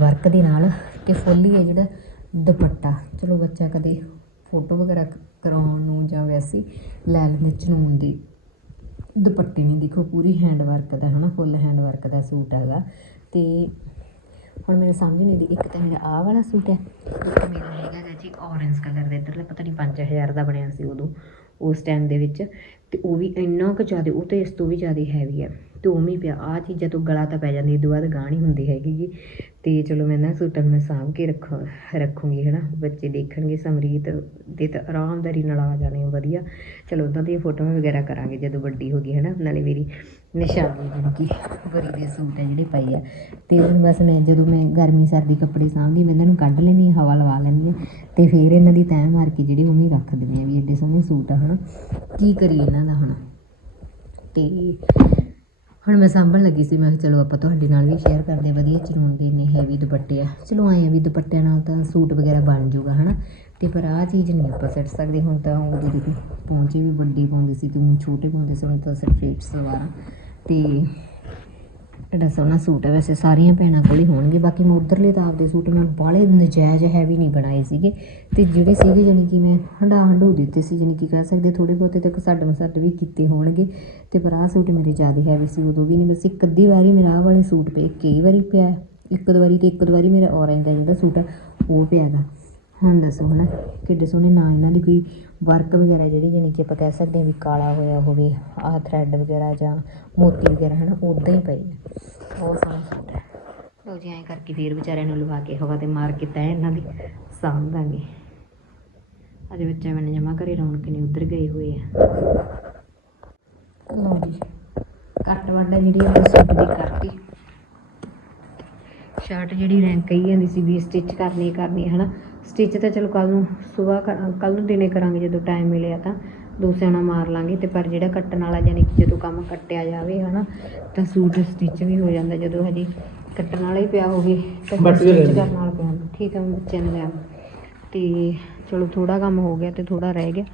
A: ਵਰਕ ਦੇ ਨਾਲ, ਤੇ ਫੁੱਲ ਹੀ ਹੈ ਜਿਹੜਾ ਦੁਪੱਟਾ, ਚਲੋ ਬੱਚਾ ਕਦੇ ਫੋਟੋ ਵਗੈਰਾ ਕਰਾਉਣ ਨੂੰ ਜਾਂ ਵੈਸੇ ਲੈ ਲੈਂਦੇ ਚਨੂਨ ਦੀ ਦੁਪੱਟੇ ਨਹੀਂ ਦੇਖੋ, ਪੂਰੀ ਹੈਂਡ ਵਰਕ ਦਾ ਹਨਾ ਫੁੱਲ ਹੈਂਡ ਵਰਕ ਦਾ ਸੂਟ ਹੈਗਾ। ਤੇ ਹੁਣ ਮੈਨੂੰ ਸਮਝ ਨਹੀਂ ਦੀ ਇੱਕ ਤਾਂ ਮੇਰਾ ਆਹ ਵਾਲਾ ਸੂਟ ਹੈ, ਇੱਕ ਮੇਰਾ ਹੈਗਾ ਜੀ ਔਰੇਂਜ ਕਲਰ ਦਾ, ਇੱਧਰਲੇ ਪਤਾ ਨਹੀਂ 5000 ਦਾ ਬਣਿਆ ਸੀ ਉਦੋਂ, ਉਸ ਟਾਈਮ ਦੇ ਵਿੱਚ। ਤੇ ਉਹ ਵੀ ਇੰਨਾ ਕੁ ਜ਼ਿਆਦਾ, ਉਹ ਤਾਂ ਇਸ ਤੋਂ ਵੀ ਜ਼ਿਆਦਾ ਹੈਵੀ ਹੈ। ਤੇ ਉਵੇਂ ਪਿਆ, ਆਹ ਚੀਜ਼ਾਂ ਤੋਂ ਗਲਾ ਤਾਂ ਪੈ ਜਾਂਦੀ, ਇਹ ਤੋਂ ਬਾਅਦ ਗਾਹ ਨਹੀਂ ਹੁੰਦੀ ਹੈਗੀ ਗੀ। ਤੇ ਚਲੋ ਮੈਂ ਨਾ ਸੂਟਾਂ ਨੂੰ ਮੈਂ ਸਾਂਭ ਕੇ ਰੱਖ, ਰੱਖੂੰਗੀ ਹੈ ਨਾ ਬੱਚੇ ਦੇਖਣਗੇ, ਸਮਰੀਤ ਦੇ ਤਾਂ ਆਰਾਮਦਾਰੀ ਨਾਲ ਆ ਜਾਣੇ ਆ, ਵਧੀਆ। ਚਲੋ ਉੱਦਾਂ ਦੀਆਂ ਫੋਟੋਆਂ ਵਗੈਰਾ ਕਰਾਂਗੇ ਜਦੋਂ ਵੱਡੀ ਹੋ ਗਈ ਹੈ ਨਾ ਨਾਲੇ ਮੇਰੀ ਨਿਸ਼ਾਨੀ ਜਿਹੜੀ ਕਿ ਬਰੀ ਦੇ ਸੂਟ ਹੈ ਜਿਹੜੇ ਪਏ ਆ। ਅਤੇ ਹੁਣ ਬਸ ਮੈਂ ਜਦੋਂ ਮੈਂ ਗਰਮੀ, ਸਰਦੀ ਕੱਪੜੇ ਸਾਂਭਦੀ, ਮੈਂ ਇਹਨਾਂ ਨੂੰ ਕੱਢ ਲੈਂਦੀ ਹਾਂ, ਹਵਾ ਲਵਾ ਲੈਂਦੀ ਹਾਂ। ਤੇ ਫਿਰ ਇਹਨਾਂ ਦੀ ਤੈਅ ਮਾਰ ਕੇ ਜਿਹੜੇ ਉਵੇਂ ਹੀ ਰੱਖ ਦਿੰਦੀ ਹਾਂ ਵੀ ਐਡੇ ਸੋਹਣੇ ਸੂਟ ਆ ਨਾ ਕੀ ਕਰੀਏ ਇਹਨਾਂ ਦਾ ਹੁਣ? ਅਤੇ ਹੁਣ ਮੈਂ ਸਾਂਭਣ ਲੱਗੀ ਸੀ, ਮੈਂ ਕਿਹਾ ਚਲੋ ਆਪਾਂ ਤੁਹਾਡੇ ਨਾਲ ਵੀ ਸ਼ੇਅਰ ਕਰਦੇ ਵਧੀਆ ਚਨੂਨ ਦੇ ਨੇ ਹੈਵੀ ਦੁਪੱਟੇ ਆ। ਚਲੋ ਆਏ ਆ ਵੀ ਦੁਪੱਟਿਆਂ ਨਾਲ ਤਾਂ ਸੂਟ ਵਗੈਰਾ ਬਣ ਜਾਊਗਾ, ਹਨਾ? ਤੇ ਪਰ ਆਹ ਚੀਜ਼ ਨਹੀਂ ਆਪਾਂ ਸਿੱਟ ਸਕਦੇ, ਹੁਣ ਤਾਂ ਉਹ ਜਿਹੜੀ ਪਹੁੰਚੇ ਵੀ ਵੱਡੀ ਪਾਉਂਦੇ ਸੀ, ਤੇ ਹੁਣ ਛੋਟੇ ਪਾਉਂਦੇ ਸੀ, ਹੁਣ ਤਾਂ ਸਿਰਫ ਸਲਵਾਰਾਂ ਤੇ ਐਡਾ ਸੋਹਣਾ ਸੂਟ ਹੈ, ਵੈਸੇ ਸਾਰੀਆਂ ਭੈਣਾਂ ਕੋਲ ਹੀ ਹੋਣਗੇ, ਬਾਕੀ ਮੈਂ ਉਧਰਲੇ ਤਾਂ ਆਪਦੇ ਸੂਟ ਮੈਂ ਬਾਹਲੇ ਨਜਾਇਜ਼ ਹੈਵੀ ਨਹੀਂ ਬਣਾਏ ਸੀਗੇ। ਤੇ ਜਿਹੜੇ ਸੀਗੇ, ਜਾਣੀ ਕਿ ਮੈਂ ਹੰਡਾ ਹੰਡੂ ਦਿੱਤੇ ਸੀ, ਜਾਣੀ ਕਿ ਕਹਿ ਸਕਦੇ ਥੋੜੇ ਬਹੁਤੇ ਤੱਕ ਛੱਡ ਮਸੱਡ ਵੀ ਕੀਤੇ ਹੋਣਗੇ। ਤੇ ਪਰ ਆਹ ਸੂਟ ਮੇਰੇ ਜ਼ਿਆਦਾ ਹੈਵੀ ਸੀ, ਉਦੋਂ ਵੀ ਨਹੀਂ, ਬਸ ਇੱਕ ਅੱਧੀ ਵਾਰੀ ਮੇਰਾ ਆਹ ਵਾਲੇ ਸੂਟ ਪਏ, ਕਈ ਵਾਰੀ ਪਿਆ, ਇੱਕ ਦੋ ਵਾਰੀ ਤੇ ਇੱਕ ਦੋ ਵਾਰੀ ਮੇਰਾ ਔਰੇਂਜ ਦਾ ਜਿਹੜਾ ਸੂਟ ਆ ਉਹ ਪਿਆ ਗਾ। ਹੁਣ ਦੱਸੋ ਹਨਾ, ਕਿੱਡੇ ਸੋਹਣੇ ਨਾ ਇਹਨਾਂ ਦੀ, ਕੋਈ ਵਰਕ ਵਗੈਰਾ ਜਿਹੜੀ ਜਾਣੀ ਕਿ ਆਪਾਂ ਕਹਿ ਸਕਦੇ ਹਾਂ ਵੀ ਕਾਲਾ ਹੋਇਆ ਹੋਵੇ, ਆਹ ਥਰੈਡ ਵਗੈਰਾ ਜਾਂ ਮੋਤੀ ਵਗੈਰਾ ਹਨਾ ਉਦਾਂ ਹੀ ਪਏ ਆ ਬਹੁਤ ਸੋਹਣਾ ਸੂਟ ਹੈ। ਲਓ ਜੀ, ਐਂ ਕਰਕੇ ਫਿਰ ਵਿਚਾਰਿਆਂ ਨੂੰ ਲਵਾ ਕੇ ਹਵਾ ਤੇ ਮਾਰ ਕੇ ਤੈ ਇਹਨਾਂ ਦੀ, ਸਾਂਭ ਦਾਂਗੇ। ਅਜੇ ਬੱਚੇ ਮੈਨੇ ਜਮਾ ਘਰੇ ਰੌਣਕ ਨਹੀਂ ਉੱਧਰ ਗਏ ਹੋਏ ਆ। ਲਓ ਜੀ ਕੱਟ ਵੱਡਾ ਜਿਹੜੀ ਆਪਾਂ ਸੂਟ ਦੀ ਕਰਤੀ। ਸ਼ਰਟ ਜਿਹੜੀ ਰੈਂਕ ਕਹੀ ਜਾਂਦੀ ਸੀ ਵੀ ਸਟਿਚ ਕਰਨੀ ਕਰਨੀ ਹੈ ਹਨਾ। ਸਟਿਚ ਤਾਂ ਚਲੋ ਕੱਲ ਨੂੰ ਸਵੇਰ ਕੱਲ ਨੂੰ ਦਿਨੇ ਕਰਾਂਗੇ ਜਦੋਂ ਟਾਈਮ ਮਿਲਿਆ ਤਾਂ ਦੂਸਰਿਆਂ ਨਾਲ ਮਾਰ ਲਾਂਗੇ ਤੇ ਪਰ ਜਿਹੜਾ ਕੱਟਣ ਵਾਲਾ ਯਾਨੀ ਕਿ ਜਦੋਂ ਕੰਮ ਕੱਟਿਆ ਜਾਵੇ ਹਨਾ ਤਾਂ ਸੂਟ ਸਟਿਚ ਵੀ ਹੋ ਜਾਂਦਾ ਜਦੋਂ ਹਜੇ ਕੱਟਣ ਵਾਲਾ ਹੀ ਪਿਆ ਹੋਵੇ ਤਾਂ ਸਟਿਚ। ਕਰਨ ਵਾਲਾ ਪਿਆ। ਠੀਕ ਹੈ ਬੱਚਿਆਂ ਨੂੰ ਲੈ ਆਵਾਂ। ਤੇ ਚਲੋ ਥੋੜਾ ਕੰਮ ਹੋ ਗਿਆ ਤੇ ਥੋੜਾ ਰਹਿ ਗਿਆ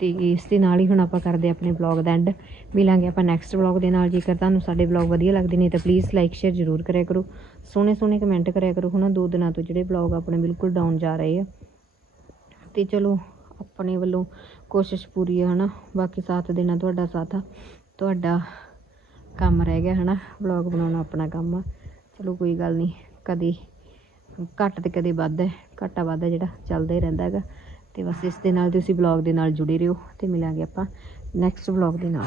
A: ਤੇ ਇਸ ਦੇ ਨਾਲ ਹੀ ਹੁਣ ਆਪਾਂ ਕਰਦੇ ਹਾਂ ਆਪਣੇ ਵਲੌਗ ਦਾ ਐਂਡ ਮਿਲਾਂਗੇ ਆਪਾਂ ਨੈਕਸਟ ਵਲੌਗ ਦੇ ਨਾਲ, ਜੇਕਰ ਤੁਹਾਨੂੰ ਸਾਡੇ ਵਲੌਗ ਵਧੀਆ ਲੱਗਦੇ ਨੇ ਤਾਂ ਪਲੀਜ਼ ਲਾਈਕ ਸ਼ੇਅਰ ਜ਼ਰੂਰ ਕਰਿਆ ਕਰੋ। ਸੋਹਣੇ ਸੋਹਣੇ ਕਮੈਂਟ ਕਰਿਆ ਕਰੋ। ਹੁਣ ਦੋ ਦਿਨਾਂ ਤੋਂ ਜਿਹੜੇ ਵਲੌਗ ਆਪਣੇ ਬਿਲਕੁਲ ਡਾਊਨ ਜਾ ਰਹੇ ਆ। ਤੇ ਚਲੋ, ਆਪਣੇ ਵੱਲੋਂ ਕੋਸ਼ਿਸ਼ ਪੂਰੀ ਹੈ ਹਨਾ? ਬਾਕੀ ਸਾਥ ਦੇਣਾ ਤੁਹਾਡਾ ਸਾਥ ਆ। ਤੁਹਾਡਾ ਕੰਮ ਰਹਿ ਗਿਆ, ਹਨਾ? ਵਲੌਗ ਬਣਾਉਣਾ ਆਪਣਾ ਕੰਮ ਆ। ਚਲੋ ਕੋਈ ਗੱਲ ਨਹੀਂ, ਕਦੇ ਘੱਟ ਤੇ ਕਦੇ ਵੱਧ ਹੈ। ਘਾਟਾ ਵਾਧਾ ਜਿਹੜਾ ਚੱਲਦਾ ਹੀ ਰਹਿੰਦਾ ਹੈਗਾ। ਤੇ ਬਸ ਇਸ ਦੇ ਨਾਲ ਤੁਸੀਂ ਵਲੌਗ ਦੇ ਨਾਲ ਜੁੜੇ ਰਹੋ ਤੇ ਮਿਲਾਂਗੇ ਆਪਾਂ ਨੈਕਸਟ ਵਲੌਗ ਦੇ ਨਾਲ।